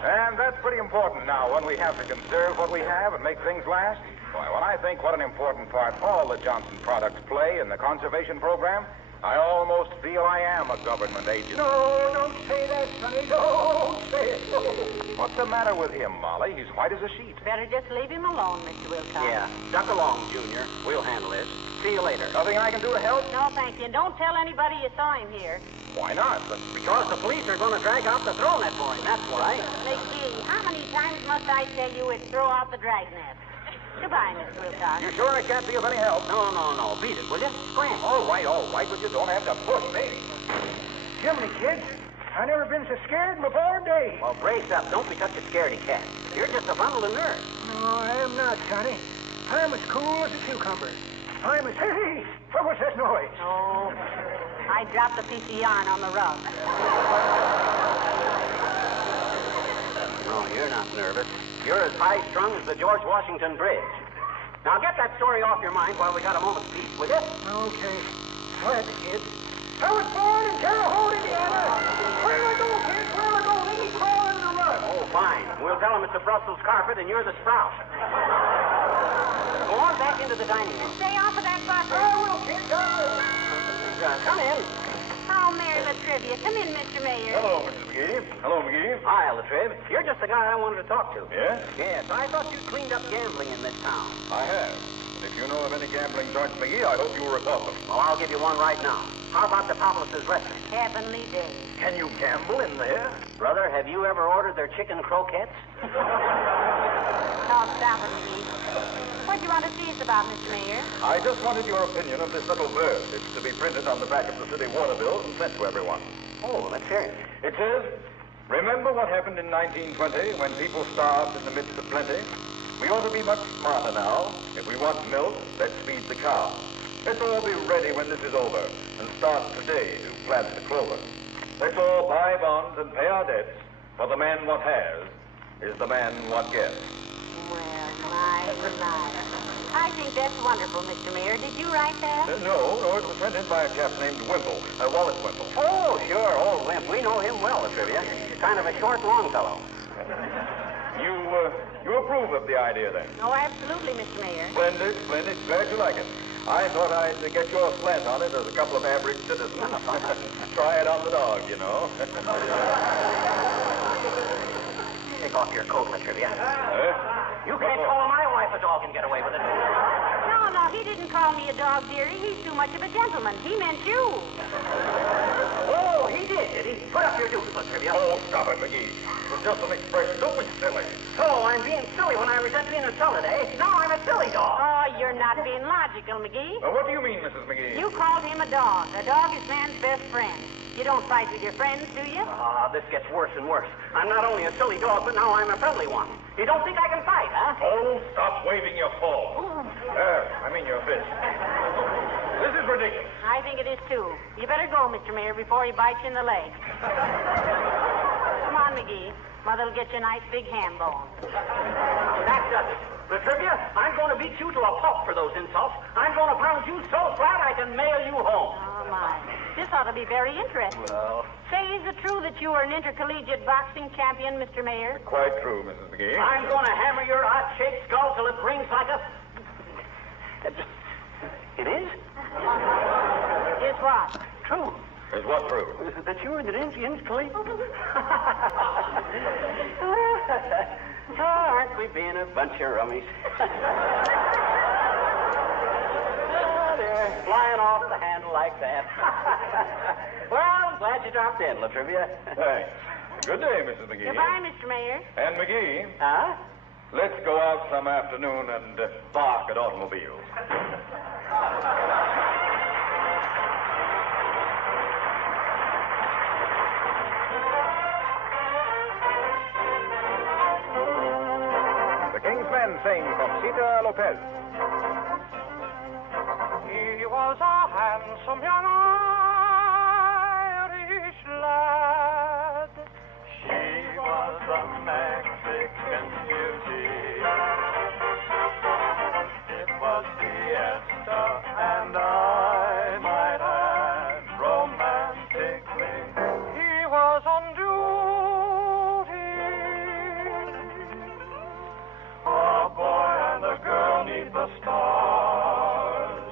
And that's pretty important now when we have to conserve what we have and make things last. Boy, when I think what an important part all the Johnson products play in the conservation program, I almost feel I am a government agent. No, don't say that, Sonny. Don't say it. What's the matter with him, Molly? He's white as a sheet. Better just leave him alone, Mr. Wilcox. Yeah, duck along, Junior. We'll handle this. See you later. Nothing I can do to help? No, thank you. And don't tell anybody you saw him here. Why not? Because the police are going to drag out the throw net for him, that's why. McGee, how many times must I tell you it's throw out the dragnet? Goodbye, Mr. Wilcox. You sure I can't be of any help? No. Beat it, will you? Scram. All right, but you don't have to push me. Jiminy, kids. I never been so scared in my born days. Well, brace up. Don't be such a scaredy cat. You're just a bundle of nerves. No, I am not, Sonny. I'm as cool as a cucumber. I'm as... Hey! What was that noise? Oh, I dropped a piece of yarn on the rug. No, you're not nervous. You're as high-strung as the George Washington Bridge. Now get that story off your mind while we got a moment's peace, will you? Okay. Gladly, kid. I was born in Terre Haute, Indiana. Where I go, kids? Where I go? Let me crawl into the rug. Oh, fine. We'll tell him it's a Brussels carpet and you're the sprout. Go on back into the dining room. Stay off of that bus. I will, kids. I will. Come in. Oh, Mary Latrivia. Come in, Mr. Mayor. Hello, Mrs. McGee. Hello, McGee. Hi, Latriv. You're just the guy I wanted to talk to. Yes? Yes, I thought you'd cleaned up gambling in this town. I have. If you know of any gambling joints, McGee, I hope you will report them. Well, I'll give you one right now. How about the Pavlos' restaurant? Heavenly days. Can you gamble in there? Brother, have you ever ordered their chicken croquettes? Oh, stop it, McGee. What do you want to see us about, Mr. Mayor? I just wanted your opinion of this little verse. It's to be printed on the back of the city water bills and sent to everyone. Oh, let's hear it. It says, remember what happened in 1920 when people starved in the midst of plenty? We ought to be much smarter now. If we want milk, let's feed the cow. Let's all be ready when this is over and start today to plant the clover. Let's all buy bonds and pay our debts, for the man what has is the man what gets. Well, my. I think that's wonderful, Mr. Mayor. Did you write that? No, it was sent in by a chap named Wimple, Wallace Wimple. Oh, sure, old Wimp. We know him well, Latrivia. Kind of a short, long fellow. You approve of the idea, then? Oh, absolutely, Mr. Mayor. Splendid, splendid. Glad you like it. I thought I'd get your slant on it as a couple of average citizens. Try it on the dog, you know. Take off your coat, Latrivia. You can't What for? call my wife a dog and get away with it. No, he didn't call me a dog, dearie. He's too much of a gentleman. He meant you. Oh, he did he? Put up your deuce, Latrivia. Oh, stop it, McGee. It was just an expression. Don't be silly. So I'm being silly when I resent being insulted, eh? Now I'm a silly dog. Oh, you're not being logical, McGee. What do you mean, Mrs. McGee? You called him a dog. A dog is man's best friend. You don't fight with your friends, do you? This gets worse and worse. I'm not only a silly dog, but now I'm a friendly one. You don't think I can fight, huh? Oh, stop waving your paw. Your fist. This is ridiculous. I think it is, too. You better go, Mr. Mayor, before he bites you in the leg. Come on, McGee. Mother'll get you a nice big ham bone. That does it. Latrivia, I'm going to beat you to a pulp for those insults. I'm going to pound you so flat I can mail you home. Oh, my. This ought to be very interesting. Well... Say, is it true that you are an intercollegiate boxing champion, Mr. Mayor? Quite true, Mrs. McGee. I'm going to hammer your odd-shaped skull till it rings like a... It is? Is what? True. Is what true? That you're the intercollegiate... Oh, aren't we being a bunch of rummies? Oh, they're flying off the handle like that. Well, I'm glad you dropped in, Latrivia. Thanks. Good day, Mrs. McGee. Goodbye, Mr. Mayor. And McGee, Huh? let's go out some afternoon and bark at automobiles. The King's Men sing Conchita Lopez. He was a handsome young Irish lad. She was a Mexican beauty. It was fiesta, and I might add, romantically, he was on duty. A boy and a girl neath the stars.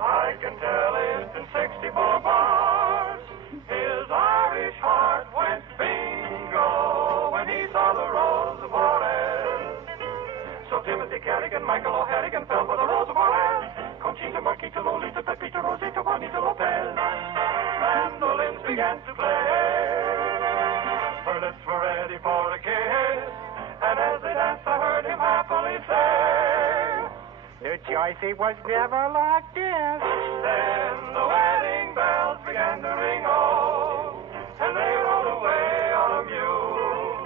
I can tell it in 64 bars. His Irish heart went bingo when he saw the Rose of Juarez. So Timothy Kerrigan, Michael O'Harrigan fell for the Rose of Juarez. Conchita, Marquita, Lolita, Pepita, Rosita, Juanita Lopez. Mandolins began to play. Her lips were ready for a kiss. And as they danced, I heard him happily say, "The choice was never like this." Then the wedding bells began to ring, oh, and they rode away on a mule.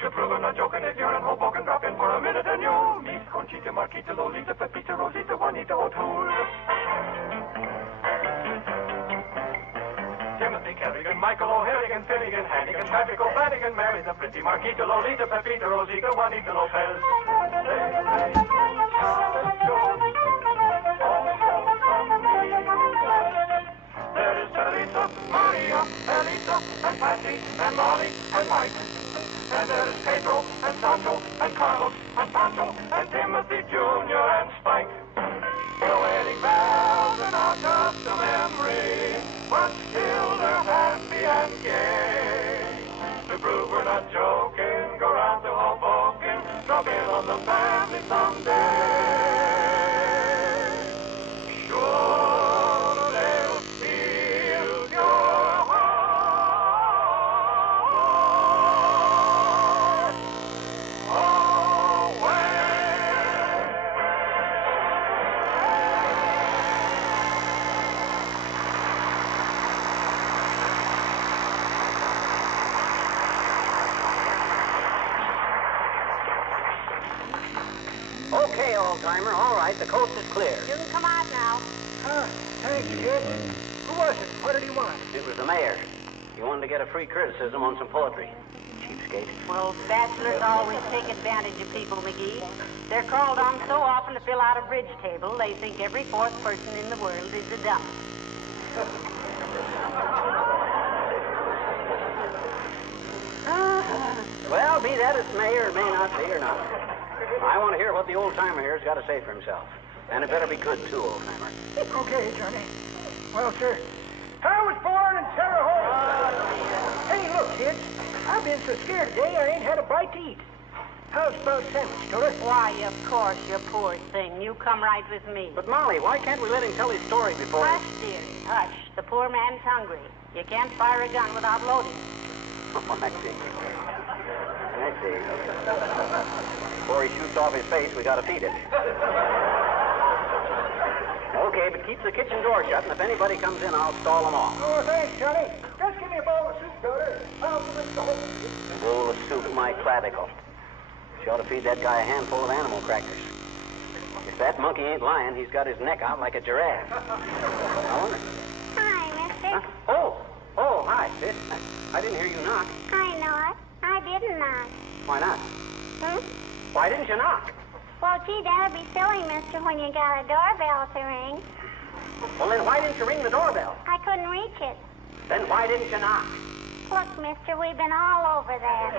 To prove I'm not joking, if you're in Hoboken, drop in for a minute and you'll meet Conchita, Marquita, Lolita, Pepita, Rosita, Juanita O'Toole. Timothy Kerrigan, Michael O'Harrigan, Finnegan, Hannigan, Patrick O'Flanagan, Mary the pretty Marquita, Lolita, Pepita, Rosita, Juanita Lopez. There is Teresa, Maria, Elisa, and Patsy, and Molly, and Mike. And there is Pedro, and Sancho, and Carlos, and Pancho, and Timothy Jr., and Spike. The wedding bells are not just a memory, but still they're happy and gay. To prove we're not joking, go round to Hoboken, drop in on the family someday. Sure, they'll see old-timer. All right, the coast is clear. You can come out now. Thanks, kid. Who was it? What did he want? It was the mayor. He wanted to get a free criticism on some poetry. Cheapskate. Well, bachelors always take advantage of people, McGee. They're called on so often to fill out a bridge table, they think every fourth person in the world is a dummy. Well, be that as may or may not be or not. I want to hear what the old-timer here's got to say for himself. And it better be good, too, old-timer. Okay, Johnny. Well, sir, I was born in Terre Haute. Hey, look, kids. I've been so scared today I ain't had a bite to eat. How's about sandwich, Stoller? Why, of course, you poor thing. You come right with me. But, Molly, why can't we let him tell his story before... Hush, dear, hush. The poor man's hungry. You can't fire a gun without loading. Oh, I see. I see. Before he shoots off his face, we gotta feed it. Okay, but keep the kitchen door shut, and if anybody comes in, I'll stall them off. Oh, thanks, Johnny. Just give me a bowl of soup, Stoller. I'll finish the whole thing. A bowl of soup, my clavicle. She ought to feed that guy a handful of animal crackers. If that monkey ain't lying, he's got his neck out like a giraffe. I wonder. Hi, mister. Oh, hi, sis. I didn't hear you knock. I know it. I didn't knock. Why not? Why didn't you knock? Well, gee, that'd be silly, mister, when you got a doorbell to ring. Well, then why didn't you ring the doorbell? I couldn't reach it. Then why didn't you knock? Look, mister, we've been all over that.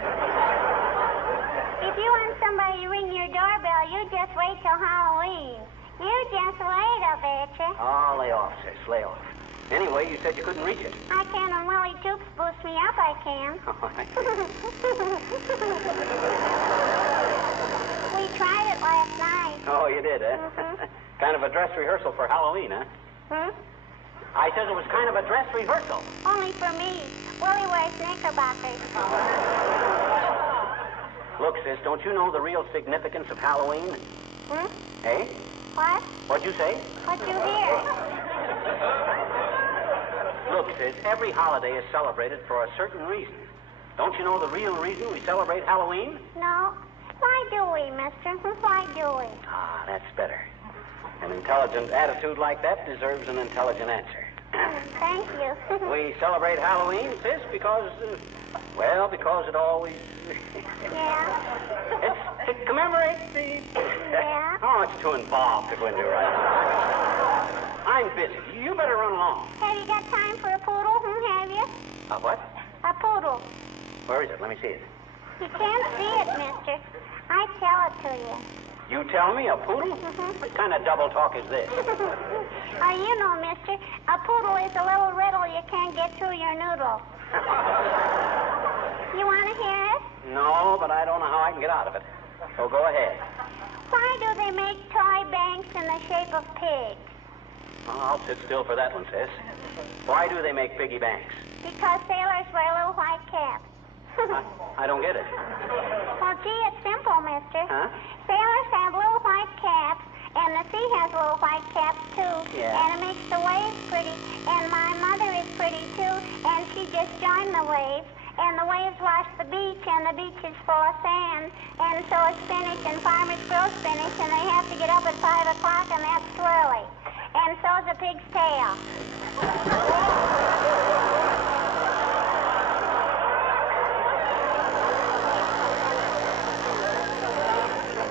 If you want somebody to ring your doorbell, you just wait till Halloween. You just wait, I betcha. Oh, lay off, sis, lay off. Anyway, you said you couldn't reach it. I can when Willie Toops boosts me up, I can. We tried it last night. Oh, you did, eh? Kind of a dress rehearsal for Halloween, huh? I said it was kind of a dress rehearsal. Only for me. Willie wears knickerbockers. Look, sis, don't you know the real significance of Halloween? Eh? What? What'd you say? What'd you hear? Look, sis, every holiday is celebrated for a certain reason. Don't you know the real reason we celebrate Halloween? No. Why do we, mister? Why do we? Ah, that's better. An intelligent attitude like that deserves an intelligent answer. Thank you. We celebrate Halloween, sis, because it always... Yeah? It commemorates the... Yeah? Oh, it's too involved to go into right now. I'm busy. You better run along. Have you got time for a poodle? Have you? A what? A poodle. Where is it? Let me see it. You can't see it, mister. I tell it to you. You tell me, a poodle? What kind of double talk is this? Oh, you know, mister, a poodle is a little riddle you can't get through your noodle. You want to hear it? No, but I don't know how I can get out of it. So go ahead. Why do they make toy banks in the shape of pigs? Oh, I'll sit still for that one, sis. Why do they make piggy banks? Because sailors wear little white caps. I don't get it. Well, gee, it's simple, mister. Huh? Sailors have little white caps, and the sea has little white caps, too. Yeah. And it makes the waves pretty. And my mother is pretty, too, and she just joined the waves. And the waves wash the beach, and the beach is full of sand. And so is spinach, and farmers grow spinach, and they have to get up at 5 o'clock, and that's too early. And so's a pig's tail.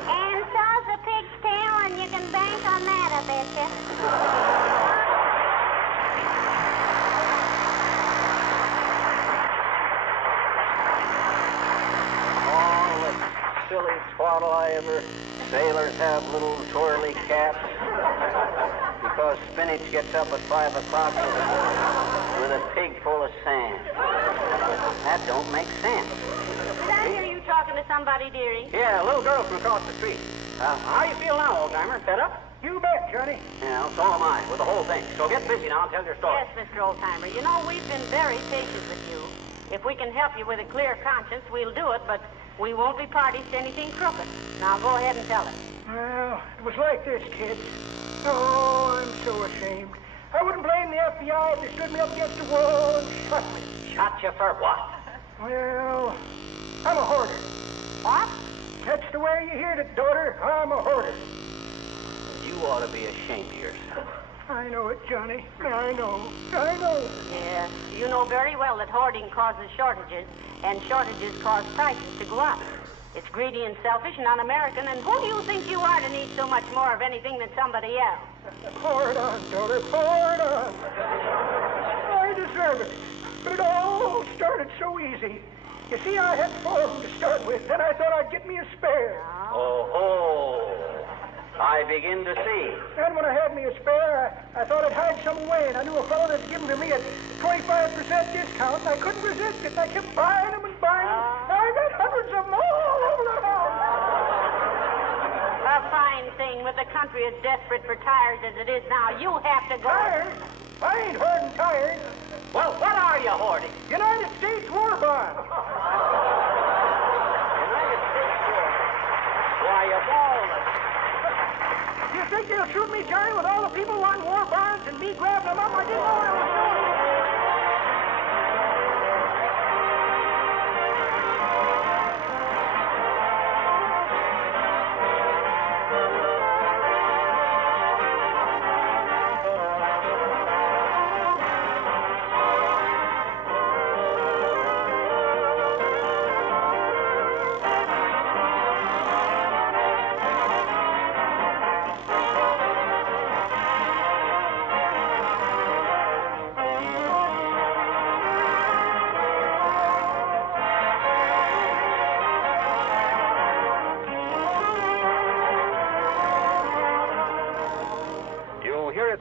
And so's a pig's tail, and you can bank on that, I betcha. Silly twaddle I ever. Sailors have little twirly caps because spinach gets up at 5 o'clock with a pig full of sand. That don't make sense. Did I hear you talking to somebody, dearie? Yeah, a little girl from across the street. How you feel now, old-timer? Fed up? You bet, Johnny. Yeah, so am I, with the whole thing. So get busy now and tell your story. Yes, Mr. Oldtimer. You know, we've been very patient with you. If we can help you with a clear conscience, we'll do it, but we won't be parties to anything crooked. Now go ahead and tell it. Well, it was like this, kids. Oh, I'm so ashamed. I wouldn't blame the FBI if they stood me up against the wall and shot me. Shot you for what? Well, I'm a hoarder. What? That's the way you heard it, daughter. I'm a hoarder. You ought to be ashamed of yourself. I know it, Johnny. I know. Yes, you know very well that hoarding causes shortages, and shortages cause prices to go up. It's greedy and selfish and un-American, and who do you think you are to need so much more of anything than somebody else? Pour it on, daughter. Pour it on. I deserve it. But it all started so easy. You see, I had 4 of them to start with, then I thought I'd get me a spare. Oh, I begin to see. Then when I had me a spare, I thought I'd hide some away, and I knew a fellow that'd give them to me at 25% discount, and I couldn't resist it, and I kept buying them and buying them. I got hundreds of them all over the house. A fine thing, with the country as desperate for tires as it is now. You have to go. Tires? I ain't hoarding tires. Well, what are you hoarding? United States war bonds. United States war. Why, of all the... Do you think they'll shoot me, Johnny, with all the people wanting war bonds and me grabbing them up? I didn't know what I was doing.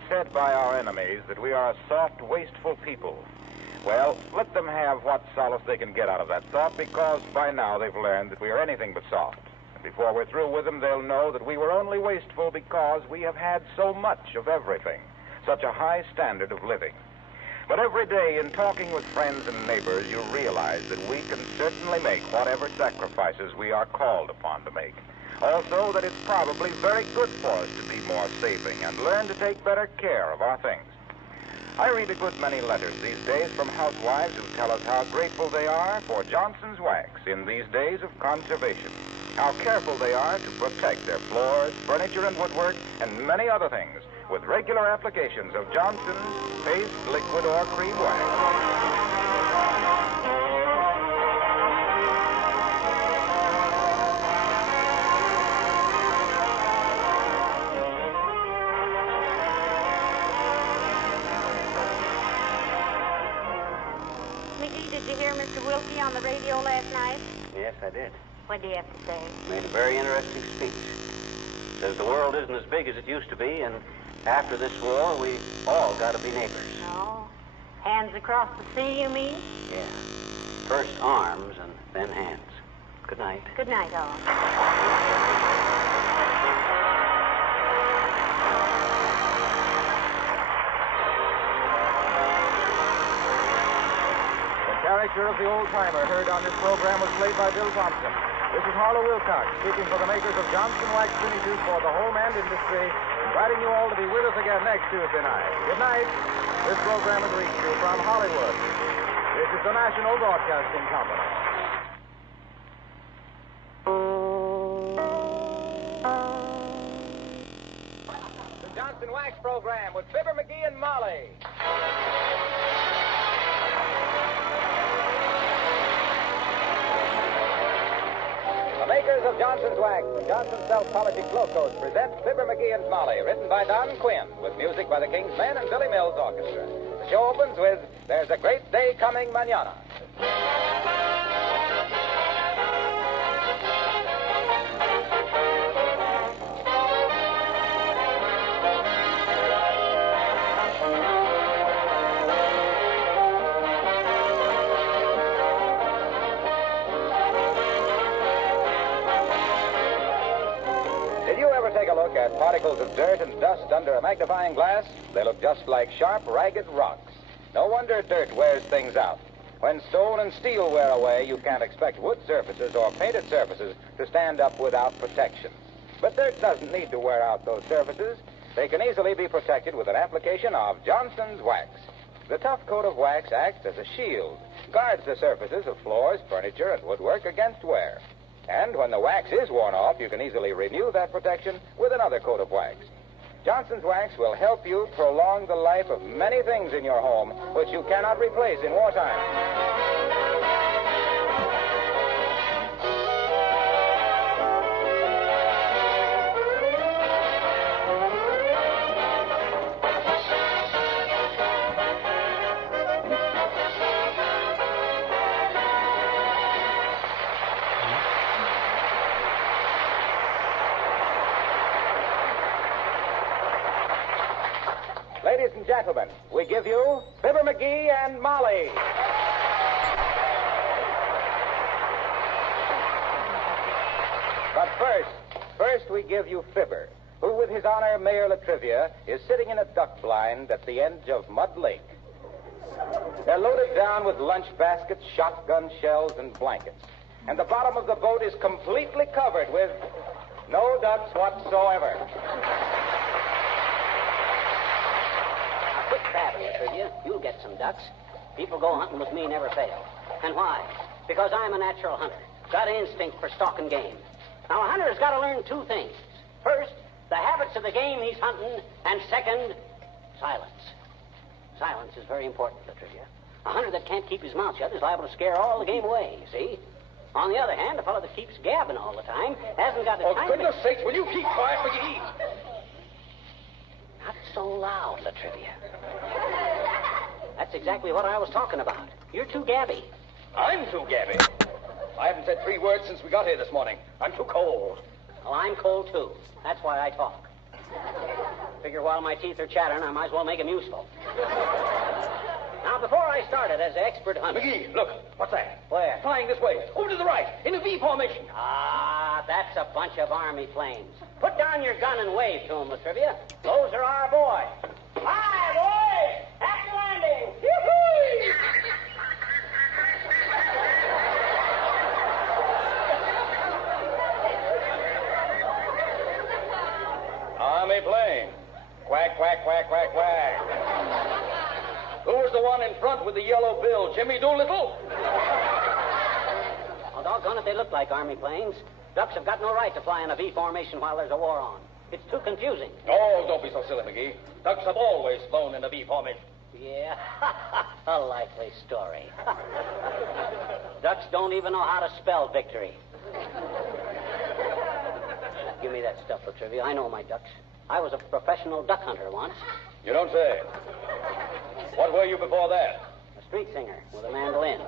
Said by our enemies that we are a soft, wasteful people. Well, let them have what solace they can get out of that thought, because by now they've learned that we are anything but soft. And before we're through with them, they'll know that we were only wasteful because we have had so much of everything, such a high standard of living. But every day in talking with friends and neighbors, you realize that we can certainly make whatever sacrifices we are called upon to make. Also, that it's probably very good for us to be more saving and learn to take better care of our things. I read a good many letters these days from housewives who tell us how grateful they are for Johnson's wax in these days of conservation, how careful they are to protect their floors, furniture, and woodwork, and many other things with regular applications of Johnson's paste, liquid, or cream wax. Did you hear Mr. Wilkie on the radio last night? Yes, I did. What do you have to say? Made a very interesting speech. Says the world isn't as big as it used to be, and after this war, we all got to be neighbors. No. Hands across the sea, you mean? Yeah. First arms and then hands. Good night. Good night, all. The character of the old-timer heard on this program was played by Bill Thompson. This is Harlow Wilcox, speaking for the makers of Johnson Wax Finishes for the home and industry, inviting you all to be with us again next Tuesday night. Good night. This program has reached you from Hollywood. This is the National Broadcasting Company. The Johnson Wax program with Fibber McGee and Molly. The makers of Johnson's Wax and Johnson's Self-Polishing Glow Coats present Fibber McGee and Molly, written by Don Quinn, with music by the King's Men and Billy Mills Orchestra. The show opens with There's a Great Day Coming Mañana. Take a look at particles of dirt and dust under a magnifying glass. They look just like sharp, ragged rocks. No wonder dirt wears things out. When stone and steel wear away, you can't expect wood surfaces or painted surfaces to stand up without protection. But dirt doesn't need to wear out those surfaces. They can easily be protected with an application of Johnson's Wax. The tough coat of wax acts as a shield, guards the surfaces of floors, furniture, and woodwork against wear. And when the wax is worn off, you can easily renew that protection with another coat of wax. Johnson's Wax will help you prolong the life of many things in your home which you cannot replace in wartime. Ladies and gentlemen, we give you Fibber McGee and Molly. But first we give you Fibber, who with his honor Mayor Latrivia is sitting in a duck blind at the edge of Mud Lake. They're loaded down with lunch baskets, shotgun shells, and blankets. And the bottom of the boat is completely covered with no ducks whatsoever. Quit babbling, Latrivia. You'll get some ducks. People go hunting with me never fail. And why? Because I'm a natural hunter. Got an instinct for stalking game. Now, a hunter's got to learn two things. First, the habits of the game he's hunting, and second, silence. Silence is very important, Latrivia. A hunter that can't keep his mouth shut is liable to scare all the game away, you see? On the other hand, a fellow that keeps gabbing all the time hasn't got the time... Oh, goodness sakes, will you keep quiet, McGee? Not so loud, Latrivia. That's exactly what I was talking about. You're too gabby. I'm too gabby. I haven't said 3 words since we got here this morning. I'm too cold. Well, I'm cold, too. That's why I talk. Figure while my teeth are chattering, I might as well make them useful. Now, before I started as an expert hunter... McGee, look. What's that? Where? Flying this way. Over to the right. In a V formation. Ah, that's a bunch of Army planes. Put down your gun and wave to them, Latrivia. Those are our boys. Hi, boys! Happy landing! Yoo-hoo! Army plane. Quack, quack, quack, quack, quack. Who was the one in front with the yellow bill? Jimmy Doolittle? Oh, doggone it, they look like Army planes. Ducks have got no right to fly in a V formation while there's a war on. It's too confusing. Oh, don't be so silly, McGee. Ducks have always flown in a V formation. Yeah, a likely story. Ducks don't even know how to spell victory. Give me that stuff, Latrivia. I know my ducks. I was a professional duck hunter once. You don't say. What were you before that? A street singer with a mandolin.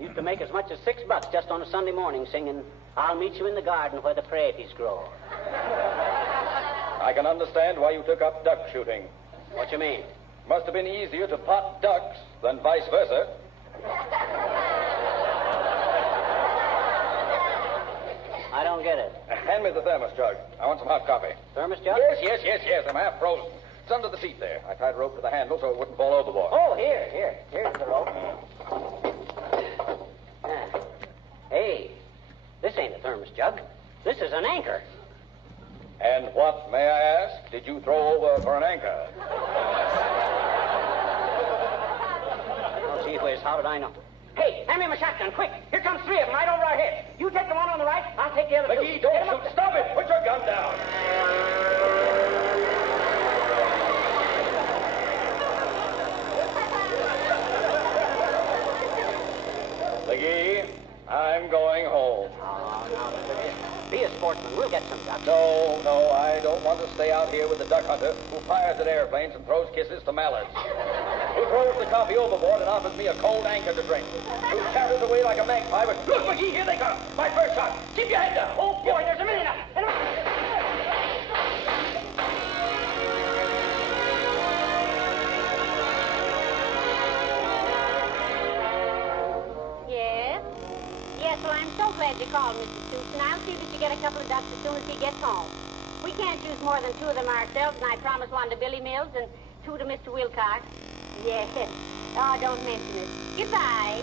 Used to make as much as $6 just on a Sunday morning singing, "I'll meet you in the garden where the praties grow." I can understand why you took up duck shooting. What you mean? Must have been easier to pot ducks than vice versa. I don't get it. Hand me the thermos jug. I want some hot coffee. Thermos jug? Yes. I'm half frozen. It's under the seat there. I tied a rope to the handle so it wouldn't fall overboard. Oh, here. Here's the rope. Hey, this ain't a thermos jug. This is an anchor. And what, may I ask, did you throw over for an anchor? Oh, gee whiz, how did I know? Hey, hand me my shotgun, quick. Here comes 3 of them right over our heads. You take the one on the right, I'll take the other 2. McGee, don't shoot. Stop it. Put your gun down. McGee, I'm going home. Oh, now, be a sportsman. We'll get some ducks. No, I don't want to stay out here with the duck hunter who fires at airplanes and throws kisses to mallards. Who throws the coffee overboard and offers me a cold anchor to drink. Who chatters away like a magpie with, "Look, McGee, here they come. My first shot. Keep your head down." Oh, boy, there's a million of them. Yes? Yes, well, I'm so glad you called, Mrs. Stoops, and I'll see that you get a couple of ducks as soon as he gets home. We can't use more than 2 of them ourselves, and I promised 1 to Billy Mills and 2 to Mr. Wilcox. Yes. Oh, don't mention it. Goodbye.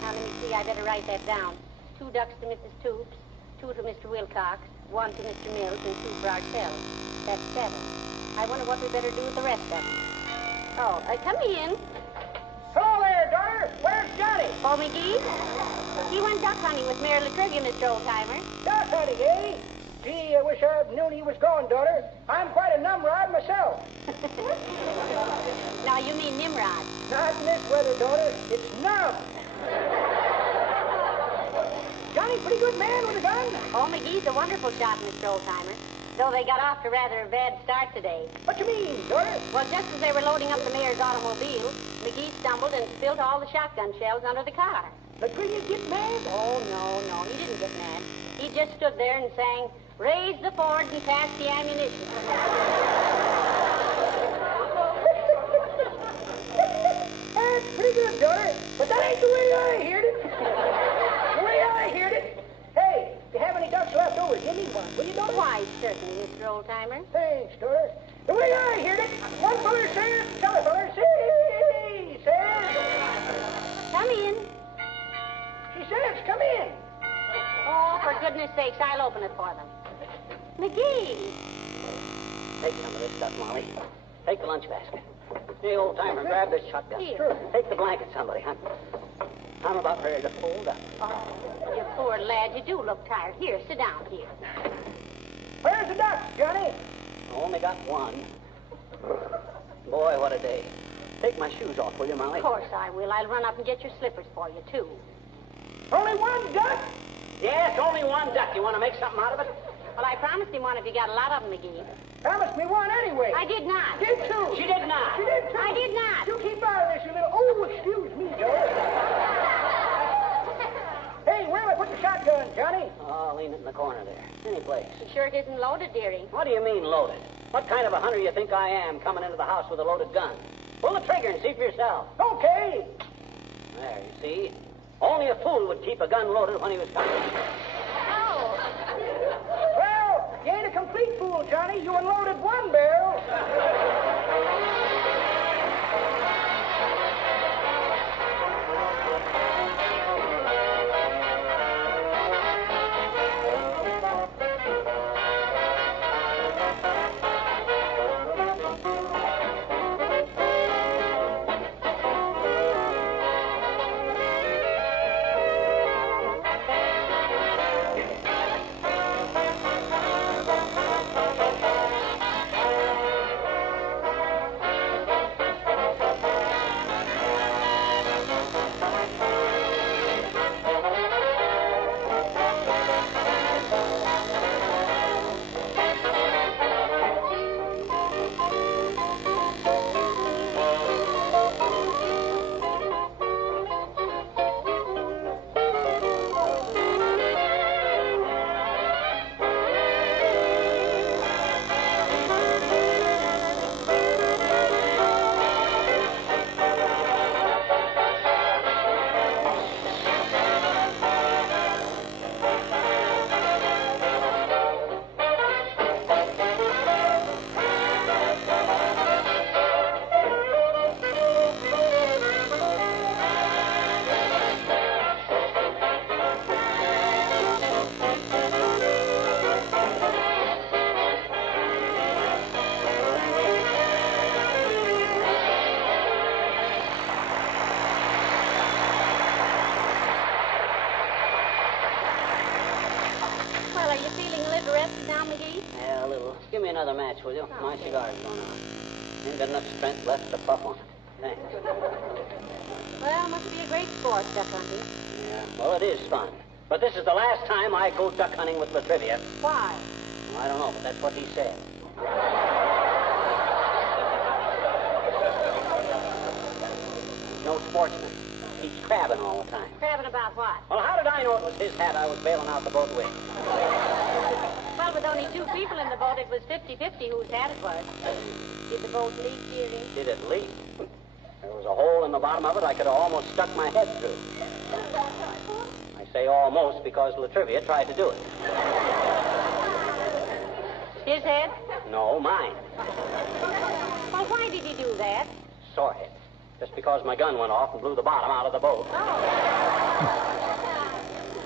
Now, let me see. I better write that down. 2 ducks to Mrs. Stoops, 2 to Mr. Wilcox, 1 to Mr. Mills, and 2 for ourselves. That's 7. I wonder what we better do with the rest of them. Oh, come in. Hello there, daughter. Where's Johnny? Oh, McGee? He went duck hunting with Mayor Latrivia, Mr. Oldtimer. Duck hunting, eh? Gee, I wish I knew he was gone, daughter. I'm quite a numrod myself. Now, you mean Nimrod. Not in this weather, daughter. It's numb. Johnny, pretty good man with a gun. Oh, McGee's a wonderful shot, Mr. Oldtimer. Though they got off to rather a bad start today. What you mean, daughter? Well, just as they were loading up the mayor's automobile, McGee stumbled and spilled all the shotgun shells under the car. But will you get mad? Oh, no, he didn't get mad. He just stood there and sang, "Raise the Fords and pass the ammunition." That's pretty good, daughter. But that ain't the way I heard it. The way I heard it. Hey, if you have any ducks left over, give me one. Will you, daughter? Why, certainly, Mr. Oldtimer. Thanks, daughter. The way I heard it, one feller says, t'other feller says, Come in. She says, come in. Oh, for goodness sakes, I'll open it for them. McGee. Take some of this stuff, Molly. Take the lunch basket. Hey, Old-timer, grab this shotgun. Here. Sure. Take the blanket, somebody. I'm about ready to fold up. Oh, you poor lad, you do look tired. Here, sit down here. Where's the ducks, Johnny? I only got one. Boy, what a day. Take my shoes off, will you, Molly? Of course I will. I'll run up and get your slippers for you, too. Only one duck? Yes, only one duck. You want to make something out of it? Well, I promised him one if you got a lot of them, McGee. Promised me one anyway. I did not. Did too. She did not. She did too. I did not. You keep out of this, you little... Oh, excuse me, daughter. Hey, where do I put the shotgun, Johnny? Oh, lean it in the corner there. Any place. You sure it isn't loaded, dearie? What do you mean, loaded? What kind of a hunter do you think I am coming into the house with a loaded gun? Pull the trigger and see for yourself. Okay. There, you see? Only a fool would keep a gun loaded when he was coming. Oh. Well, you ain't a complete fool, Johnny. You unloaded one barrel. Well, are you feeling a little rested now, McGee? Yeah, a little. Give me another match, will you? My cigar's going out. Ain't got enough strength left to puff on it. Thanks. Well, must be a great sport, duck hunting. Yeah, well, it is fun. But this is the last time I go duck hunting with Latrivia. Why? Well, I don't know, but that's what he said. No sportsman. He's crabbing all the time. Crabbing about what? Well, how did I know it was his hat I was bailing out the boat with? Well, with only two people in the boat, it was 50-50 whose hat it was. Did the boat leak, dearie? Did it leak? There was a hole in the bottom of it I could have almost stuck my head through. I say almost because Latrivia tried to do it. His head? No, mine. Well, why did he do that? Sore head. Just because my gun went off and blew the bottom out of the boat. Oh.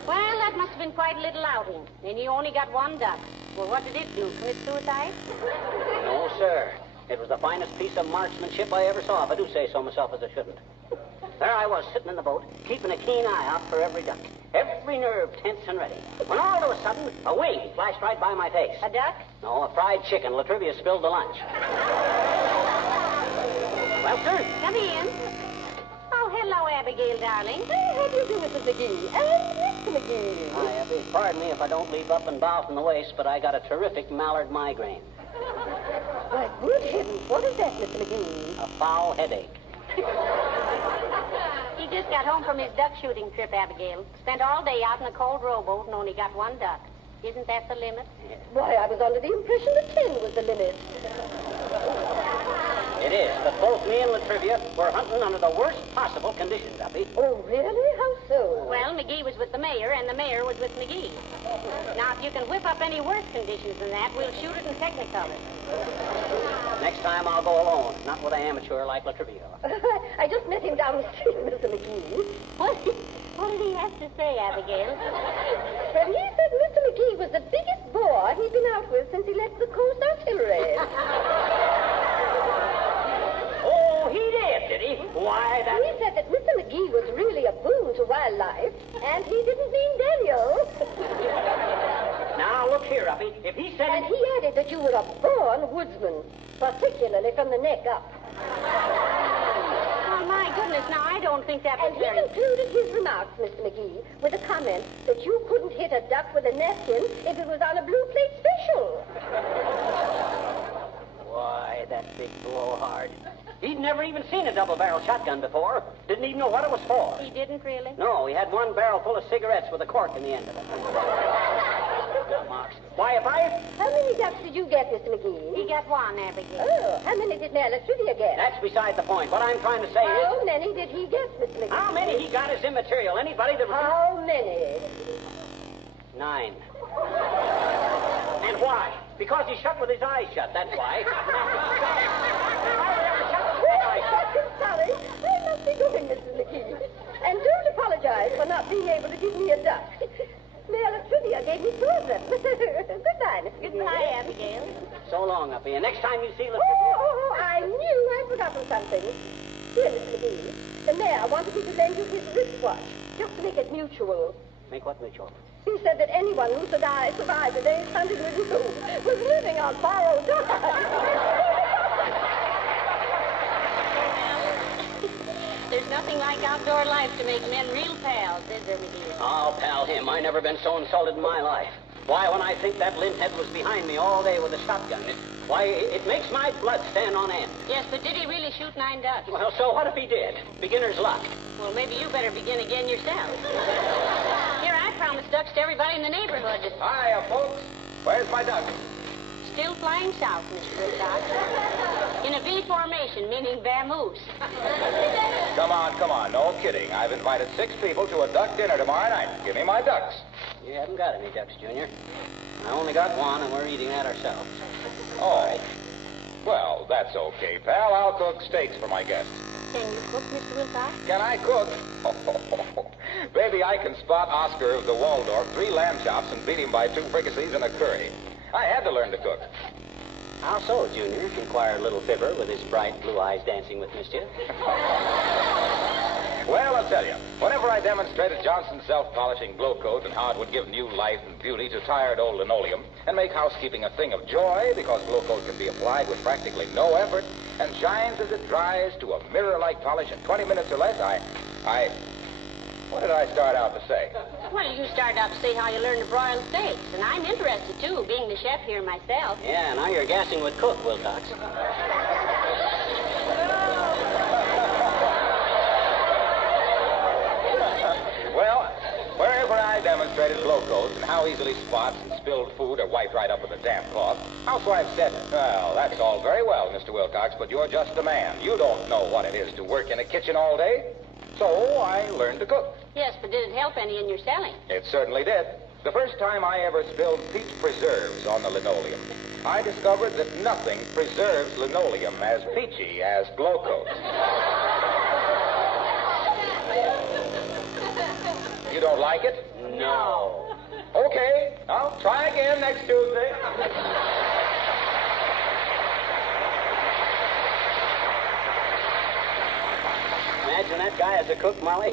Well, that must have been quite a little outing. And you only got one duck. Well, what did it do? Commit suicide? No, sir. It was the finest piece of marksmanship I ever saw, if I do say so myself as I shouldn't. there I was sitting in the boat, keeping a keen eye out for every duck. Every nerve tense and ready. When all of a sudden, a wing flashed right by my face. A duck? No, a fried chicken. Latrivia spilled the lunch. Well, sir? Come in. Oh, hello, Abigail, darling. How do you do, Mrs. McGee? And Mr. McGee. Hi, Abby. Pardon me if I don't leave up and bow from the waist, but I got a terrific mallard migraine. Why, good heavens, what is that, Mr. McGee? A foul headache. He just got home from his duck shooting trip, Abigail. Spent all day out in a cold rowboat and only got one duck. Isn't that the limit? Why, I was under the impression that 10 was the limit. It is, but both me and Latrivia were hunting under the worst possible conditions, Abby. Oh, really? How so? Well, McGee was with the mayor, and the mayor was with McGee. Now, if you can whip up any worse conditions than that, we'll shoot it in Technicolor. Next time I'll go alone, not with an amateur like Latrivia. I just met him down the street, Mr. McGee. What did he have to say, Abigail? Well, he said Mr. McGee was the biggest bore he'd been out with since he left the Coast Artillery. Oh, he did he? Why, that... He said that Mr. McGee was really a boon to wildlife, and he didn't mean Daniel. Now, look here, Uppy. If he said... And he added that you were a born woodsman, particularly from the neck up. Oh, my goodness, now, I don't think that was And he concluded his remarks, Mr. McGee, with a comment that you couldn't hit a duck with a napkin if it was on a blue plate special. Why, that big blowhard. He'd never even seen a double-barrel shotgun before. Didn't even know what it was for. He didn't really? No, he had one barrel full of cigarettes with a cork in the end of it. Marks. Why, if I... How many ducks did you get, Mr. McGee? He got one, Abigail. Oh, how many did Mayor Latrivia get? That's beside the point. What I'm trying to say is... How many did he get, Mr. McGee? How many he got is immaterial. Anybody that... How many? 9. And why? Because he shut with his eyes shut, that's why. I'm sorry. I must be going, Mrs. McGee. And don't apologize for not being able to give me a duck. Mayor Latrivia gave me 2 of them. Goodbye, Mrs. McGee. Goodbye, Abigail. So long, Uppy. And next time you see Latrivia... Oh, I knew I'd forgotten something. Here, Mr. McGee, the mayor wanted me to lend you his wristwatch, just to make it mutual. Make what mutual? He said that anyone who survived a day's hunting with you was living on borrowed time. There's nothing like outdoor life to make men real pals, is there, McGee? Oh, pal, him. I never been so insulted in my life. Why, when I think that linthead was behind me all day with a shotgun, it makes my blood stand on end. Yes, but did he really shoot 9 ducks? Well, so what if he did? Beginner's luck. Well, maybe you better begin again yourself. Here, I promised ducks to everybody in the neighborhood. Hiya, folks. Where's my duck? Still flying south, Mr. Wilcox. In a V formation, meaning vamoose. Come on. No kidding. I've invited 6 people to a duck dinner tomorrow night. Give me my ducks. You haven't got any ducks, Junior. I only got one, and we're eating that ourselves. Oh. Well, that's okay, pal. I'll cook steaks for my guests. Can you cook, Mr. Wilcox? Can I cook? Baby, I can spot Oscar of the Waldorf 3 lamb chops and beat him by 2 fricassees and a curry. I had to learn to cook. How so, Junior? Inquired little Fibber with his bright blue eyes dancing with mischief. Well, I'll tell you, whenever I demonstrated Johnson's self-polishing glow coat and how it would give new life and beauty to tired old linoleum and make housekeeping a thing of joy because glow coat can be applied with practically no effort and shines as it dries to a mirror-like polish in 20 minutes or less, what did I start out to say? Well, you started out to say how you learned to broil steaks, and I'm interested, too, being the chef here myself. Yeah, now you're gassing with cook, Wilcox. Well, wherever I demonstrated glow coats and how easily spots and spilled food are wiped right up with a damp cloth, housewives said, well, that's all very well, Mr. Wilcox, but you're just a man. You don't know what it is to work in a kitchen all day. So I learned to cook. Yes, but did it help any in your selling? It certainly did. The first time I ever spilled peach preserves on the linoleum, I discovered that nothing preserves linoleum as peachy as glow coats. You don't like it? No. Okay, I'll try again next Tuesday. Imagine that guy as a cook, Molly.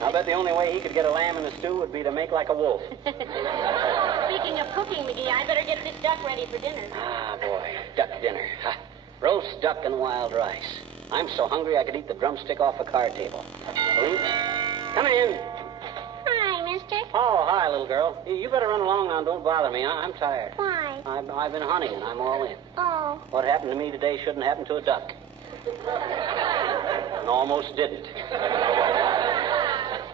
I bet the only way he could get a lamb in a stew would be to make like a wolf. Speaking of cooking, McGee, I better get this duck ready for dinner. Ah, boy, duck dinner. Ha. Roast duck and wild rice. I'm so hungry I could eat the drumstick off a card table. Please? Come in. Hi, mister. Oh, hi, little girl. You better run along now. Don't bother me. I'm tired. Why? I've been hunting and I'm all in. Oh. What happened to me today shouldn't happen to a duck. And almost didn't.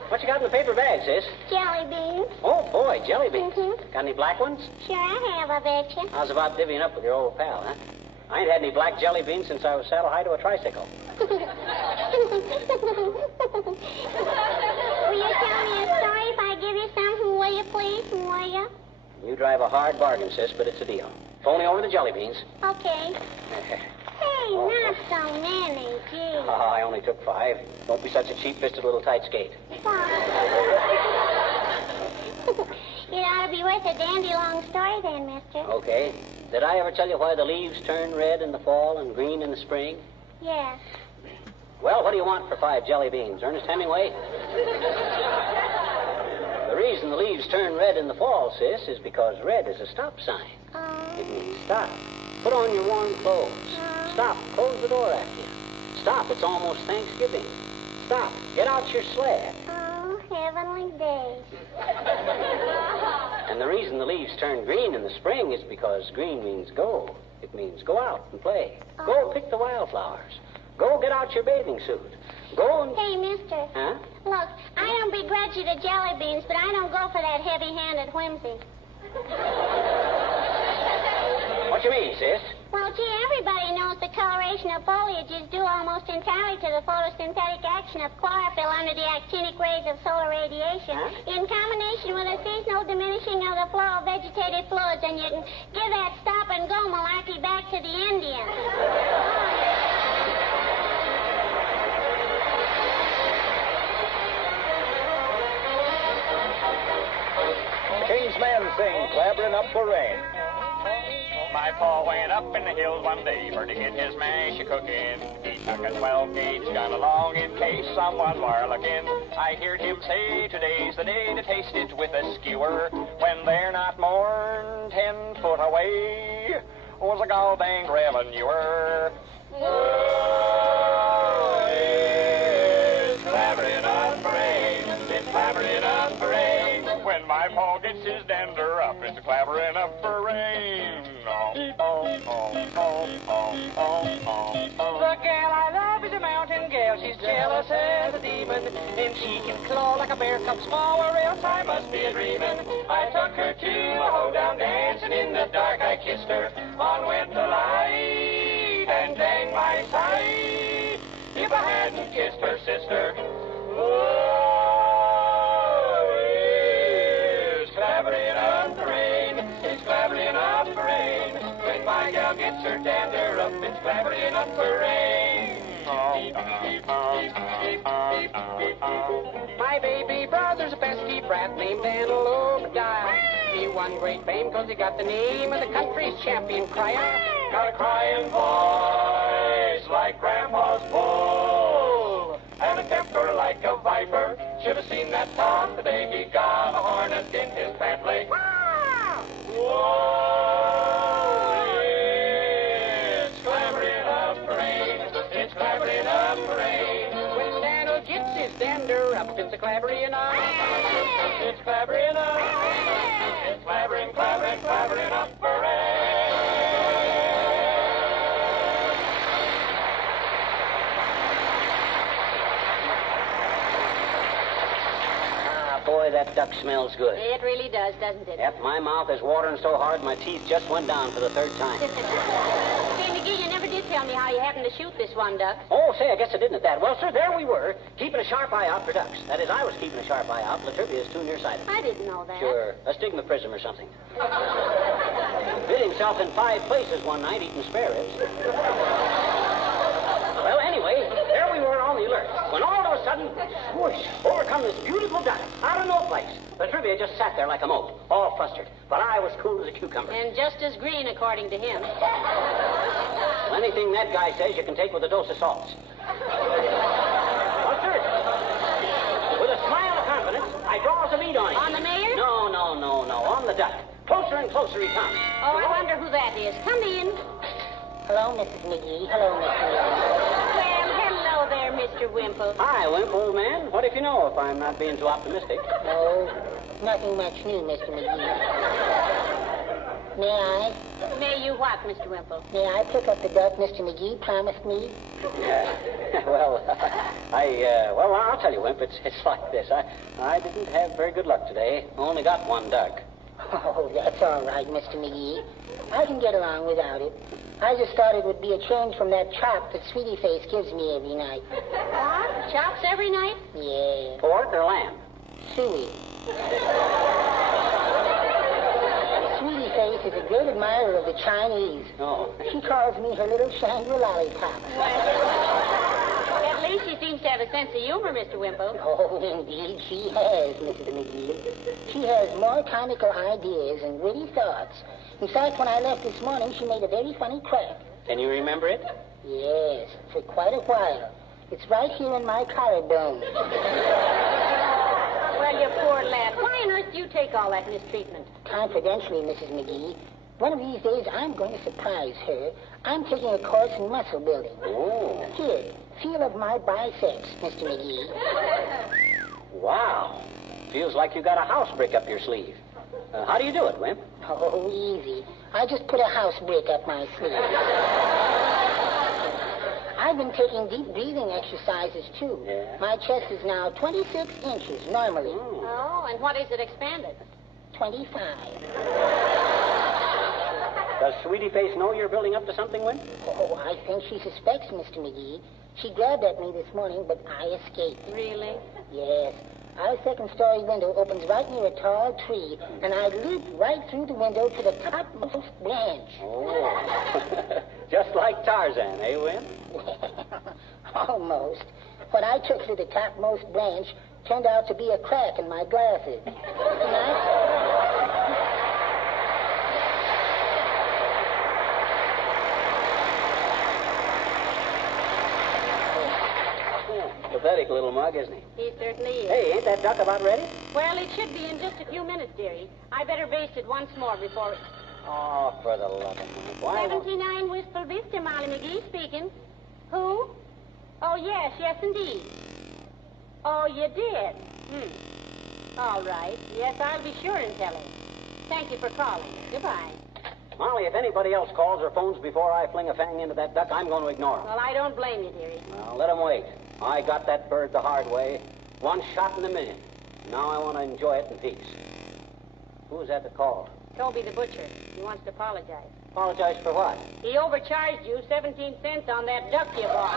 What you got in the paper bag, sis? Jelly beans. Oh, boy, jelly beans. Mm-hmm. Got any black ones? Sure I have, I bet you. How's about divvying up with your old pal, huh? I ain't had any black jelly beans since I was saddle high to a tricycle. Will you tell me a story if I give you something, will you, please? Will you? You drive a hard bargain, sis, but it's a deal. Phone me over the jelly beans. Okay. Hey, not so many, gee. I only took 5. Don't be such a cheap-fisted little tight skate. It ought to be worth a dandy long story then, mister. Okay. Did I ever tell you why the leaves turn red in the fall and green in the spring? Yes. Well, what do you want for 5 jelly beans, Ernest Hemingway? The reason the leaves turn red in the fall, sis, is because red is a stop sign. It means stop. Put on your warm clothes. Stop. Close the door after you. Stop. It's almost Thanksgiving. Stop. Get out your sled. Oh, heavenly days. And the reason the leaves turn green in the spring is because green means go. It means go out and play. Go pick the wildflowers. Go get out your bathing suit. Go and... Hey, mister. Huh? Look, I don't begrudge you the jelly beans, but I don't go for that heavy-handed whimsy. What you mean, sis? Well, gee, everybody knows the coloration of foliage is due almost entirely to the photosynthetic action of chlorophyll under the actinic rays of solar radiation, in combination with a seasonal diminishing of the flow of vegetative fluids, and you can give that stop-and-go malarkey back to the Indians. King's men sing Clabbering Up for Rain. My pa went up in the hills one day for to get his mash cooking. He took a 12-gauge gun along in case someone were looking. I heard him say today's the day to taste it with a skewer when they're not more'n 10 foot away. Was a gall-dang revenuer. Whoa, it's clabbering up for rain. It's clabbering up for rain. When my pa gets his dander up, it's clabbering up for rain. The gal I love is a mountain gal. She's jealous as a demon, and she can claw like a bear cub small, or else I must be a dreamin'. I took her to a hoedown dancing in the dark. I kissed her on went the light, and dang my sight, if I hadn't kissed her sister. Oh, it's clabbering up the rain. It's clabbering up the rain. When my gal gets her dander up, it's clabbering up the rain. My baby brother's a pesky brat named Antelope Obadiah. He won great fame 'cause he got the name of the country's champion crier. Got a crying voice like Grandpa's bull, and a temper like a viper. Should have seen that Tom the day he got a hornet in his pant leg. Whoa, it's clambering up the rain. It's clambering up the rain. When Daniel gets his dander up, it's a clabbering up. It's clambering up. It's clambering, clambering, clambering up the rain. Boy, that duck smells good. It really does, doesn't it? Yep, my mouth is watering so hard my teeth just went down for the 3rd time. Say, McGee, you never did tell me how you happened to shoot this one duck. Oh, say, I guess I didn't at that. Well, sir, there we were, keeping a sharp eye out for ducks. That is, I was keeping a sharp eye out. Latrivia is too nearsighted. I didn't know that. Sure, astigmatism or something. Bit himself in 5 places one night eating spare ribs. Well, anyway, there we were on the alert, when all of a sudden, whoosh, over come this beautiful duck, out of no place. Latrivia just sat there like a mope, all flustered, but I was cool as a cucumber. And just as green, according to him. Well, anything that guy says you can take with a dose of salts. Well, sir, going? On the mayor? No. On the duck. Closer and closer he comes. Oh, I wonder who that is. Come in. Hello, Mrs. McGee. Hello, Mr. Well, hello there, Mr. Wimple. Hi, Wimp, old man. What if you know if I'm not being too optimistic? Oh, nothing much new, Mr. McGee. May I? May you what, Mr. Wimple? May I pick up the duck Mr. McGee promised me? Well, I'll tell you, Wimp, it's like this. I didn't have very good luck today. Only got one duck. Oh, that's all right, Mr. McGee. I can get along without it. I just thought it would be a change from that chop that Sweetie Face gives me every night. What? Chops every night? Yeah. Pork or lamb? Suey. Sweetie Face is a great admirer of the Chinese. Oh. She calls me her little Shangri lollipop. At least she seems to have a sense of humor, Mr. Wimple. Oh, indeed, she has, Mrs. McGee. She has more comical ideas and witty thoughts. In fact, when I left this morning, she made a very funny crack. Can you remember it? Yes, for quite a while. It's right here in my collarbone. Well, you poor lad. Why on earth do you take all that mistreatment? Confidentially, Mrs. McGee, one of these days I'm going to surprise her. I'm taking a course in muscle building. Oh. Here, feel of my biceps, Mr. McGee. Wow. Feels like you got a house brick up your sleeve. How do you do it, Wimp? Oh, easy. I just put a house brick up my sleeve. I've been taking deep breathing exercises, too. Yeah? My chest is now 26 inches normally. Oh, and what is it expanded? 25. Does Sweetie Face know you're building up to something, Wimp? Oh, I think she suspects, Mr. McGee. She grabbed at me this morning, but I escaped. Really? Yes. Our second-story window opens right near a tall tree, and I leaped right through the window to the topmost branch. Oh. Just like Tarzan, eh, Wimp? Almost. When I took to the topmost branch, turned out to be a crack in my glasses. Pathetic little mug, isn't he? He certainly is. Hey, ain't that duck about ready? Well, it should be in just a few minutes, dearie. I better baste it once more before... Oh, for the love of God. Why? 79 Wistful Vista, Molly McGee speaking. Who? Oh, yes, indeed. Oh, you did? All right. Yes, I'll be sure and tell him. Thank you for calling. Goodbye. Molly, if anybody else calls or phones before I fling a fang into that duck, I'm going to ignore them. Well, I don't blame you, dearie. Well, let them wait. I got that bird the hard way. One shot in a million. Now I want to enjoy it in peace. Who's at the call? Toby the butcher. He wants to apologize. Apologize for what? He overcharged you 17 cents on that duck you bought.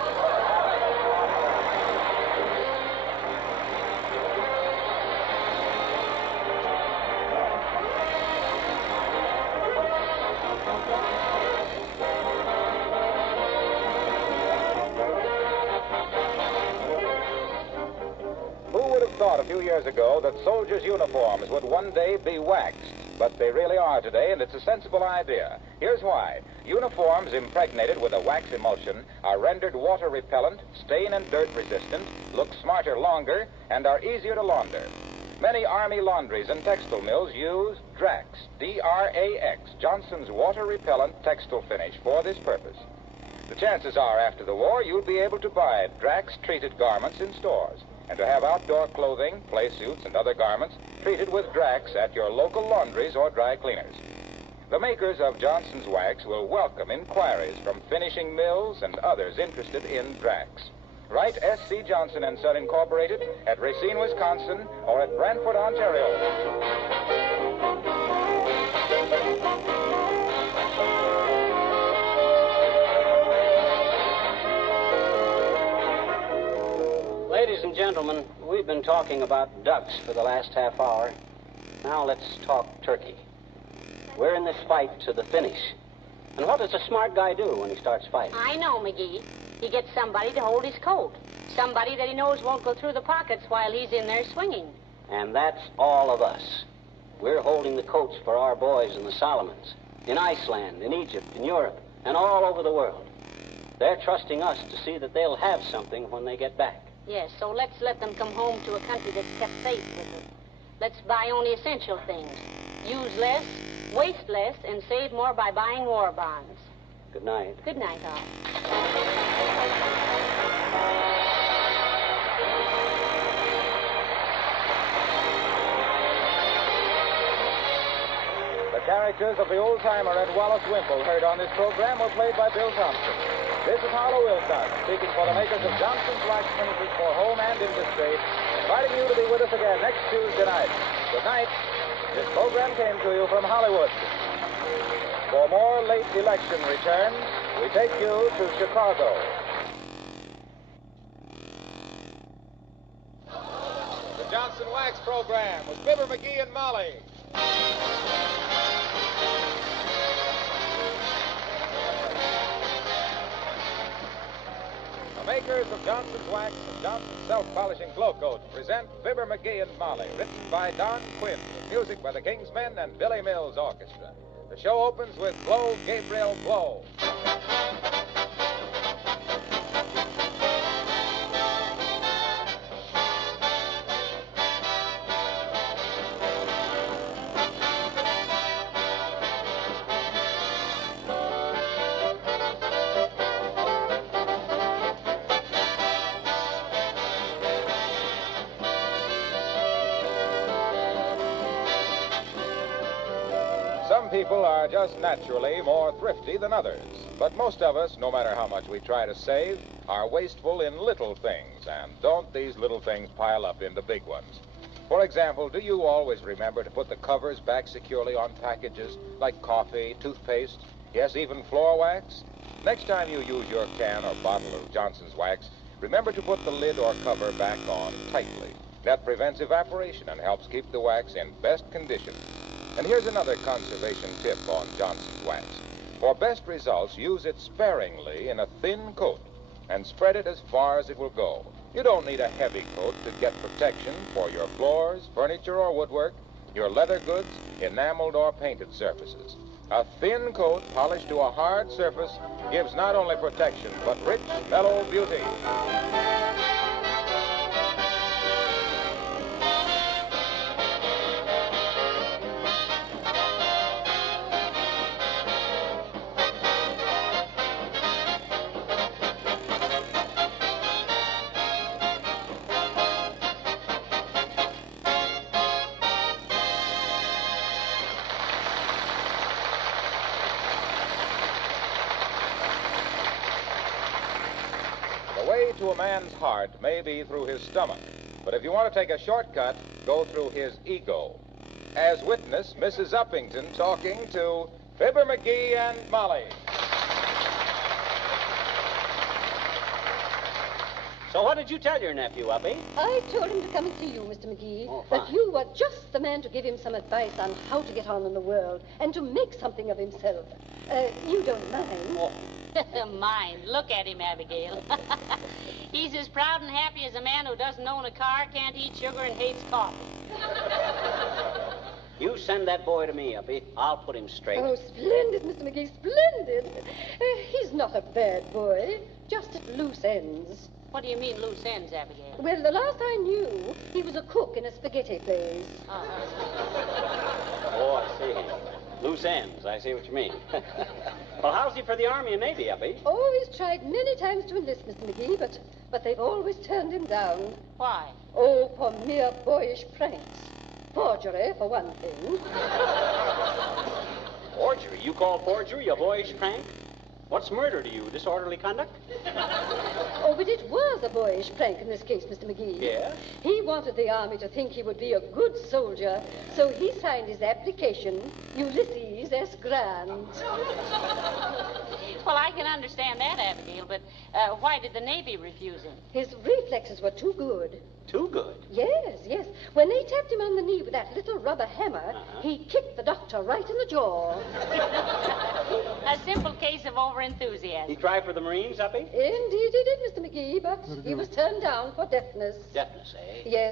Thought a few years ago that soldiers' uniforms would one day be waxed, but they really are today, and it's a sensible idea. Here's why. Uniforms impregnated with a wax emulsion are rendered water repellent, stain and dirt resistant, look smarter longer, and are easier to launder. Many Army laundries and textile mills use Drax, D-R-A-X, Johnson's water repellent textile finish for this purpose. The chances are after the war you'll be able to buy Drax treated garments in stores, and to have outdoor clothing, play suits, and other garments treated with Drax at your local laundries or dry cleaners. The makers of Johnson's Wax will welcome inquiries from finishing mills and others interested in Drax. Write S.C. Johnson & Son Incorporated at Racine, Wisconsin, or at Brantford, Ontario. Ladies and gentlemen, we've been talking about ducks for the last half hour. Now let's talk turkey. We're in this fight to the finish. And what does a smart guy do when he starts fighting? I know, McGee. He gets somebody to hold his coat. Somebody that he knows won't go through the pockets while he's in there swinging. And that's all of us. We're holding the coats for our boys in the Solomons, in Iceland, in Egypt, in Europe, and all over the world. They're trusting us to see that they'll have something when they get back. Yes, so let's let them come home to a country that's kept safe with them. Let's buy only essential things. Use less, waste less, and save more by buying war bonds. Good night. Good night, all. The characters of the old-timer and Wallace Wimple heard on this program were played by Bill Thompson. This is Harlow Wilcox, speaking for the makers of Johnson's Wax Finishes for Home and Industry, inviting you to be with us again next Tuesday night. Good night. This program came to you from Hollywood. For more late election returns, we take you to Chicago. The Johnson Wax program with Fibber McGee and Molly. The makers of Johnson's Wax and Johnson's Self-Polishing Glow Coat present Fibber McGee and Molly, written by Don Quinn, with music by the King's Men and Billy Mills Orchestra. The show opens with Blow, Gabriel, Blow. Some people are just naturally more thrifty than others. But most of us, no matter how much we try to save, are wasteful in little things. And don't these little things pile up into big ones? For example, do you always remember to put the covers back securely on packages like coffee, toothpaste, yes, even floor wax? Next time you use your can or bottle of Johnson's Wax, remember to put the lid or cover back on tightly. That prevents evaporation and helps keep the wax in best condition. And here's another conservation tip on Johnson's Wax. For best results, use it sparingly in a thin coat and spread it as far as it will go. You don't need a heavy coat to get protection for your floors, furniture, or woodwork, your leather goods, enameled or painted surfaces. A thin coat polished to a hard surface gives not only protection, but rich, mellow beauty. The way to a man's heart may be through his stomach, but if you want to take a shortcut, go through his ego. As witness, Mrs. Uppington talking to Fibber McGee and Molly. So what did you tell your nephew, Uppy? I told him to come and see you, Mr. McGee. Oh, that fine. you were just the man to give him some advice on how to get on in the world and to make something of himself. You don't mind? Oh. Mine. Look at him, Abigail. He's as proud and happy as a man who doesn't own a car, can't eat sugar, and hates coffee. You send that boy to me, Uppy. I'll put him straight. Oh, splendid, Mr. McGee, splendid. He's not a bad boy, just at loose ends. What do you mean, loose ends, Abigail? Well, the last I knew, he was a cook in a spaghetti place. Oh, I see. Loose ends. I see what you mean. Well, how's he for the Army and Navy, Uppy? Oh, he's tried many times to enlist, Mr. McGee, but they've always turned him down. Why? Oh, for mere boyish pranks. Forgery, for one thing. Forgery? You call forgery a boyish prank? What's murder to you? Disorderly conduct? Oh, but it was a boyish prank in this case, Mr. McGee. Yeah? He wanted the Army to think he would be a good soldier, so he signed his application, Ulysses S. Grant. Well, I can understand that, Abigail, but why did the Navy refuse him? His reflexes were too good. Too good? Yes. When they tapped him on the knee with that little rubber hammer, he kicked the doctor right in the jaw. A simple case of overenthusiasm. He tried for the Marines, Uppy? Indeed he did, Mr. McGee, but he was turned down for deafness. Deafness, eh? Yes.